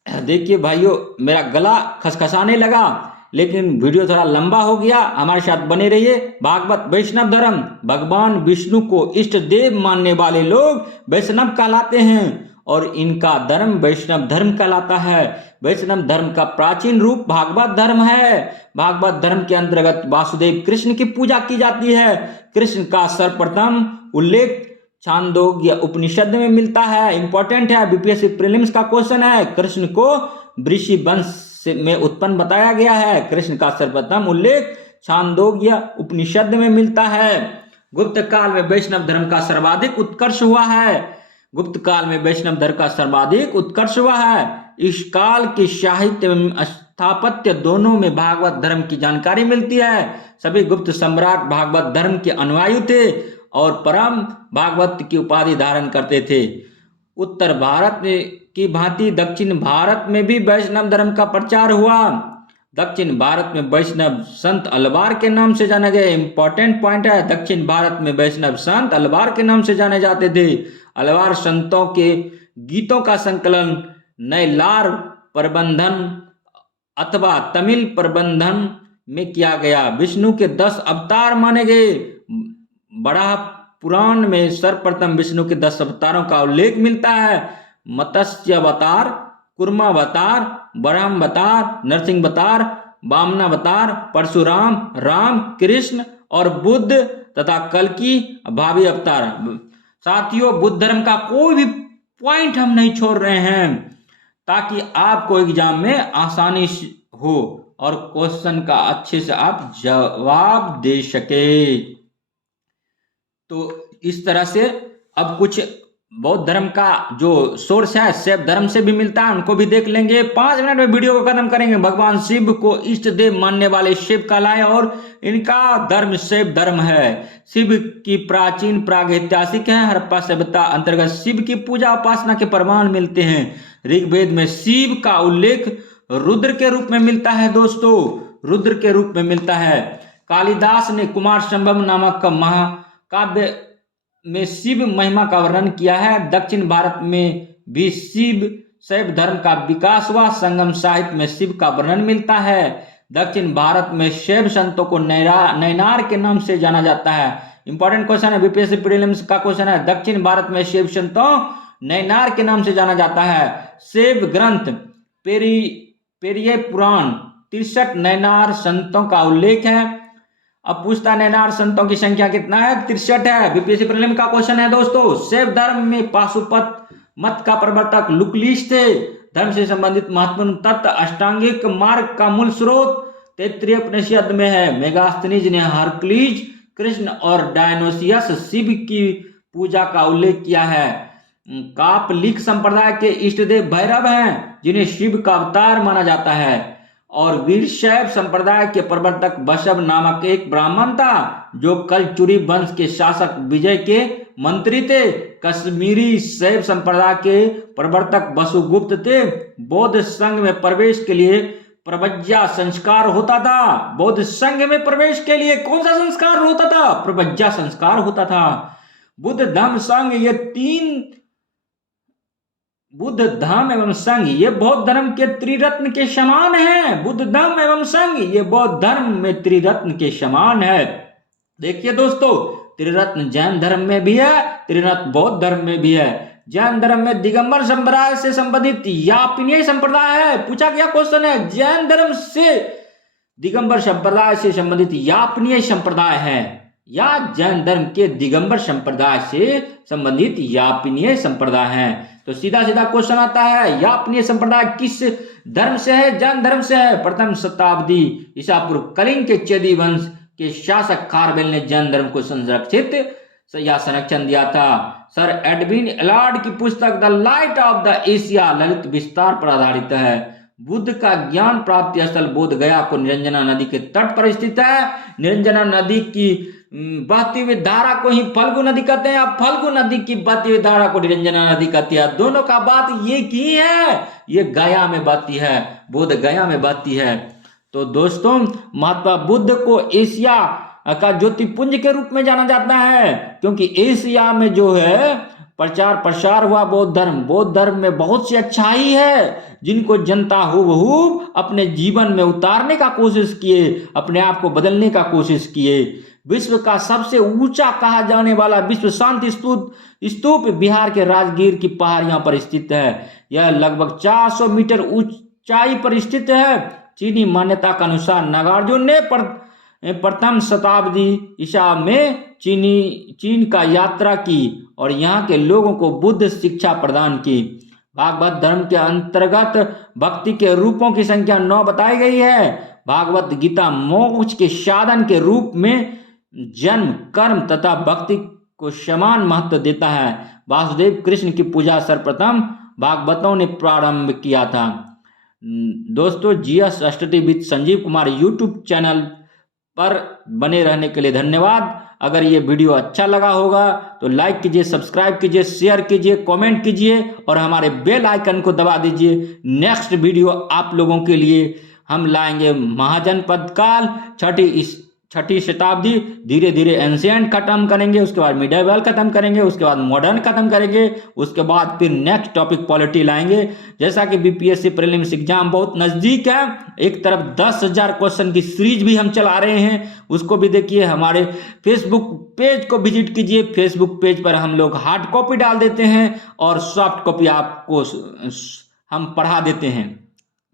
देखिए भाइयों, मेरा गला खसखसाने लगा, लेकिन वीडियो थोड़ा लंबा हो गया, हमारे साथ बने रहिए। भागवत वैष्णव धर्म, भगवान विष्णु को इष्ट देव मानने वाले लोग वैष्णव कहलाते हैं और इनका धर्म वैष्णव धर्म कहलाता है। वैष्णव धर्म का प्राचीन रूप भागवत धर्म है। भागवत धर्म के अंतर्गत वासुदेव कृष्ण की पूजा की जाती है। कृष्ण का सर्वप्रथम उल्लेख छांदोग्य उपनिषद में मिलता है। इंपॉर्टेंट है, बीपीएससी प्रीलिम्स का क्वेश्चन है। कृष्ण को ऋषि वंश में उत्पन्न बताया गया है। कृष्ण का सर्वप्रथम उल्लेख छांदोग्य उपनिषद में मिलता है। गुप्त काल में वैष्णव धर्म का सर्वाधिक उत्कर्ष हुआ है। गुप्त काल में वैष्णव धर्म का सर्वाधिक उत्कर्ष हुआ है। इस काल की साहित्य एवं स्थापत्य दोनों में भागवत धर्म की जानकारी मिलती है। सभी गुप्त सम्राट भागवत धर्म के अनुयायी थे और परम भागवत की उपाधि धारण करते थे। उत्तर भारत की भांति दक्षिण भारत में भी वैष्णव धर्म का प्रचार हुआ। दक्षिण भारत में वैष्णव संत अलवार के नाम से जाने गए। इंपॉर्टेंट पॉइंट है, दक्षिण भारत में वैष्णव संत अलवार के नाम से जाने जाते थे। अलवार संतों के गीतों का संकलन नैलार प्रबंधन अथवा तमिल प्रबंधन में किया गया। विष्णु के 10 अवतार माने गए। बड़ा पुराण में सर्वप्रथम विष्णु के 10 अवतारों का उल्लेख मिलता है। मत्स्य अवतार, कुर्मा अवतार, ब्रह्म अवतार, नरसिंह अवतार, वामन अवतार, परशुराम, राम, कृष्ण और बुद्ध तथा कल्कि भावी अवतार। साथियों, बुद्ध धर्म का कोई भी पॉइंट हम नहीं छोड़ रहे हैं ताकि आपको एग्जाम में आसानी हो और क्वेश्चन का अच्छे से आप जवाब दे सके। तो इस तरह से अब कुछ बौद्ध धर्म का जो सोर्स है शैव धर्म से भी मिलता है, उनको भी देख लेंगे। 5 मिनट में वीडियो को खत्म करेंगे। भगवान शिव को इष्ट देव मानने वाले शिव कहलाए और इनका धर्म शैव धर्म है। शिव की प्राचीन प्रागैतिहासिक है। हड़प्पा सभ्यता अंतर्गत शिव की पूजा उपासना के प्रमाण मिलते हैं। ऋग्वेद में शिव का उल्लेख रुद्र के रूप में मिलता है। दोस्तों, रुद्र के रूप में मिलता है। कालिदास ने कुमार संभव नामक महाकाव्य में शिव महिमा का वर्णन किया है। दक्षिण भारत में भी शैव धर्म का विकास हुआ। संगम साहित्य में शिव का वर्णन मिलता है। दक्षिण भारत में शैव संतों को नैनार के नाम से जाना जाता है। इंपॉर्टेंट क्वेश्चन है, बीपीएससी प्रीलिम्स का क्वेश्चन है। दक्षिण भारत में शैव संतों नैनार के नाम से जाना जाता है। शैव ग्रंथ पेरिये पुराण 63 नैनार संतों का उल्लेख है। अब पूछता नैनार संतों की संख्या कितना है? 63 है। बीपीएससी प्रीलिम का क्वेश्चन है दोस्तों। शैव धर्म में पाशुपत मत का प्रवर्तक लुक्लीश थे। धर्म से संबंधित महत्वपूर्ण तत्व अष्टांगिक मार्ग का मूल स्रोत तैत्तिरीय उपनिषद में है। मेगास्थनीज ने हरक्लीज कृष्ण और डायनोसियस शिव की पूजा का उल्लेख किया है। कापलिक संप्रदाय के इष्ट देव भैरव हैं, जिन्हें शिव का अवतार माना जाता है। और वीरशैव संप्रदाय के प्रवर्तक बसव नामक एक ब्राह्मण था, जो कलचुरी वंश के शासक विजय के मंत्री थे। कश्मीरी शैव संप्रदाय के प्रवर्तक वसुगुप्त थे। बौद्ध संघ में प्रवेश के लिए प्रवज्जा संस्कार होता था। बौद्ध संघ में प्रवेश के लिए कौन सा संस्कार होता था? प्रवज्जा संस्कार होता था। बुद्ध धम्म संघ ये तीन बुद्ध धम्म एवं संघ ये बौद्ध धर्म के त्रिरत्न के समान है। बुद्ध धम्म एवं संघ ये बौद्ध धर्म में त्रिरत्न के समान है। देखिए दोस्तों, त्रिरत्न जैन धर्म में भी है, त्रिरत्न बौद्ध धर्म में भी है। जैन धर्म में दिगंबर संप्रदाय से संबंधित यापनीय संप्रदाय है। पूछा गया क्वेश्चन है, जैन धर्म से दिगंबर संप्रदाय से संबंधित यापनीय संप्रदाय है, या जैन धर्म के दिगंबर संप्रदाय से संबंधित यापनीय संप्रदाय है। तो सीधा सीधा क्वेश्चन आता है, यापनीय संप्रदाय किस धर्म से है? जैन धर्म से है। प्रथम शताब्दी ईसा पूर्व कलिंग के चेदी वंश के शासक खारवेल ने जैन धर्म को संरक्षित या संरक्षण दिया था। सर एडविन एलार्ड की पुस्तक the light of the Asia Lalit विस्तार पर आधारित है। बुद्ध का ज्ञान प्राप्ति स्थल बोध गया को निरंजना नदी के तट पर स्थित है। निरंजना नदी की बहती हुई धारा को ही फल्गु नदी कहते हैं। अब फल्गु नदी की बहती हुई धारा को निरंजना नदी कहती है। दोनों का बात ये की है, ये गया में बहती है, बोध गया में बहती है। तो दोस्तों, महात्मा बुद्ध को एशिया का ज्योतिपुंज के रूप में जाना जाता है, क्योंकि एशिया में जो है प्रचार प्रसार हुआ बौद्ध धर्म। बौद्ध धर्म में बहुत सी अच्छाई है, जिनको जनता हूबहू अपने जीवन में उतारने का कोशिश किए, अपने आप को बदलने का कोशिश किए। विश्व का सबसे ऊंचा कहा जाने वाला विश्व शांति स्तूप बिहार के राजगीर की पहाड़ियों पर स्थित है। यह लगभग 400 मीटर ऊंचाई पर स्थित है। चीनी मान्यता के अनुसार नागार्जुन ने प्रथम शताब्दी ईसा में चीन का यात्रा की और यहाँ के लोगों को बुद्ध शिक्षा प्रदान की। भागवत धर्म के अंतर्गत भक्ति के रूपों की संख्या 9 बताई गई है। भागवत गीता मोक्ष के साधन के रूप में जन्म, कर्म तथा भक्ति को समान महत्व देता है। वासुदेव कृष्ण की पूजा सर्वप्रथम भागवतों ने प्रारंभ किया था। दोस्तों, GS study with Sanjeev Kumar YouTube channel पर बने रहने के लिए धन्यवाद। अगर ये वीडियो अच्छा लगा होगा तो लाइक कीजिए, सब्सक्राइब कीजिए, शेयर कीजिए, कमेंट कीजिए और हमारे बेल आइकन को दबा दीजिए। नेक्स्ट वीडियो आप लोगों के लिए हम लाएंगे महाजनपद काल, छठी शताब्दी। धीरे धीरे एंशिएंट खत्म करेंगे, उसके बाद मिडिवल खत्म करेंगे, उसके बाद मॉडर्न खत्म करेंगे, उसके बाद फिर नेक्स्ट टॉपिक पॉलिटी लाएंगे। जैसा कि बीपीएससी प्रीलिम्स एग्जाम बहुत नजदीक है, एक तरफ 10,000 क्वेश्चन की सीरीज भी हम चला रहे हैं, उसको भी देखिए। हमारे फेसबुक पेज को विजिट कीजिए। फेसबुक पेज पर हम लोग हार्ड कॉपी डाल देते हैं और सॉफ्ट कॉपी आपको हम पढ़ा देते हैं।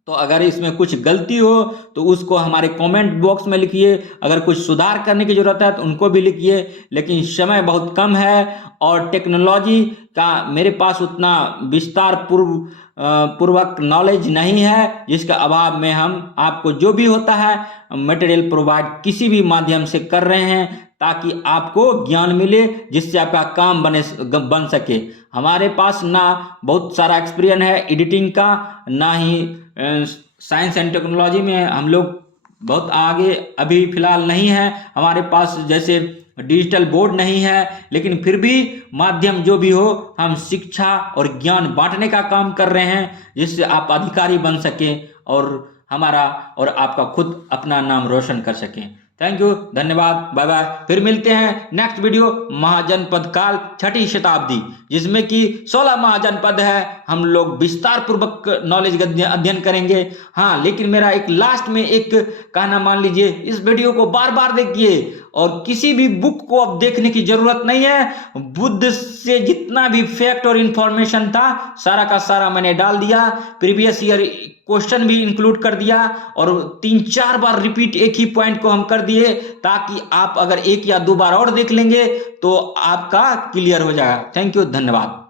तो अगर इसमें कुछ गलती हो तो उसको हमारे कमेंट बॉक्स में लिखिए। अगर कुछ सुधार करने की जरूरत है तो उनको भी लिखिए। लेकिन समय बहुत कम है और टेक्नोलॉजी का मेरे पास उतना विस्तार पूर्वक नॉलेज नहीं है, जिसके अभाव में हम आपको जो भी होता है मटेरियल प्रोवाइड किसी भी माध्यम से कर रहे हैं, ताकि आपको ज्ञान मिले, जिससे आपका काम बन सके। हमारे पास ना बहुत सारा एक्सपीरियंस है एडिटिंग का, ना ही साइंस एंड टेक्नोलॉजी में हम लोग बहुत आगे अभी फिलहाल नहीं है। हमारे पास जैसे डिजिटल बोर्ड नहीं है, लेकिन फिर भी माध्यम जो भी हो, हम शिक्षा और ज्ञान बांटने का काम कर रहे हैं, जिससे आप अधिकारी बन सकें और हमारा और आपका खुद अपना नाम रोशन कर सकें। थैंक यू, धन्यवाद, बाय बाय। फिर मिलते हैं नेक्स्ट वीडियो महाजनपद काल छठी शताब्दी, जिसमें कि 16 महाजनपद है। हम लोग विस्तार पूर्वक नॉलेज अध्ययन करेंगे। हाँ, लेकिन मेरा एक लास्ट में एक कहना मान लीजिए, इस वीडियो को बार बार देखिए और किसी भी बुक को अब देखने की जरूरत नहीं है। बुद्ध से जितना भी फैक्ट और इंफॉर्मेशन था सारा का सारा मैंने डाल दिया, प्रीवियस ईयर क्वेश्चन भी इंक्लूड कर दिया और 3-4 बार रिपीट एक ही पॉइंट को हम कर दिए, ताकि आप अगर 1 या 2 बार और देख लेंगे तो आपका क्लियर हो जाएगा। थैंक यू, धन्यवाद।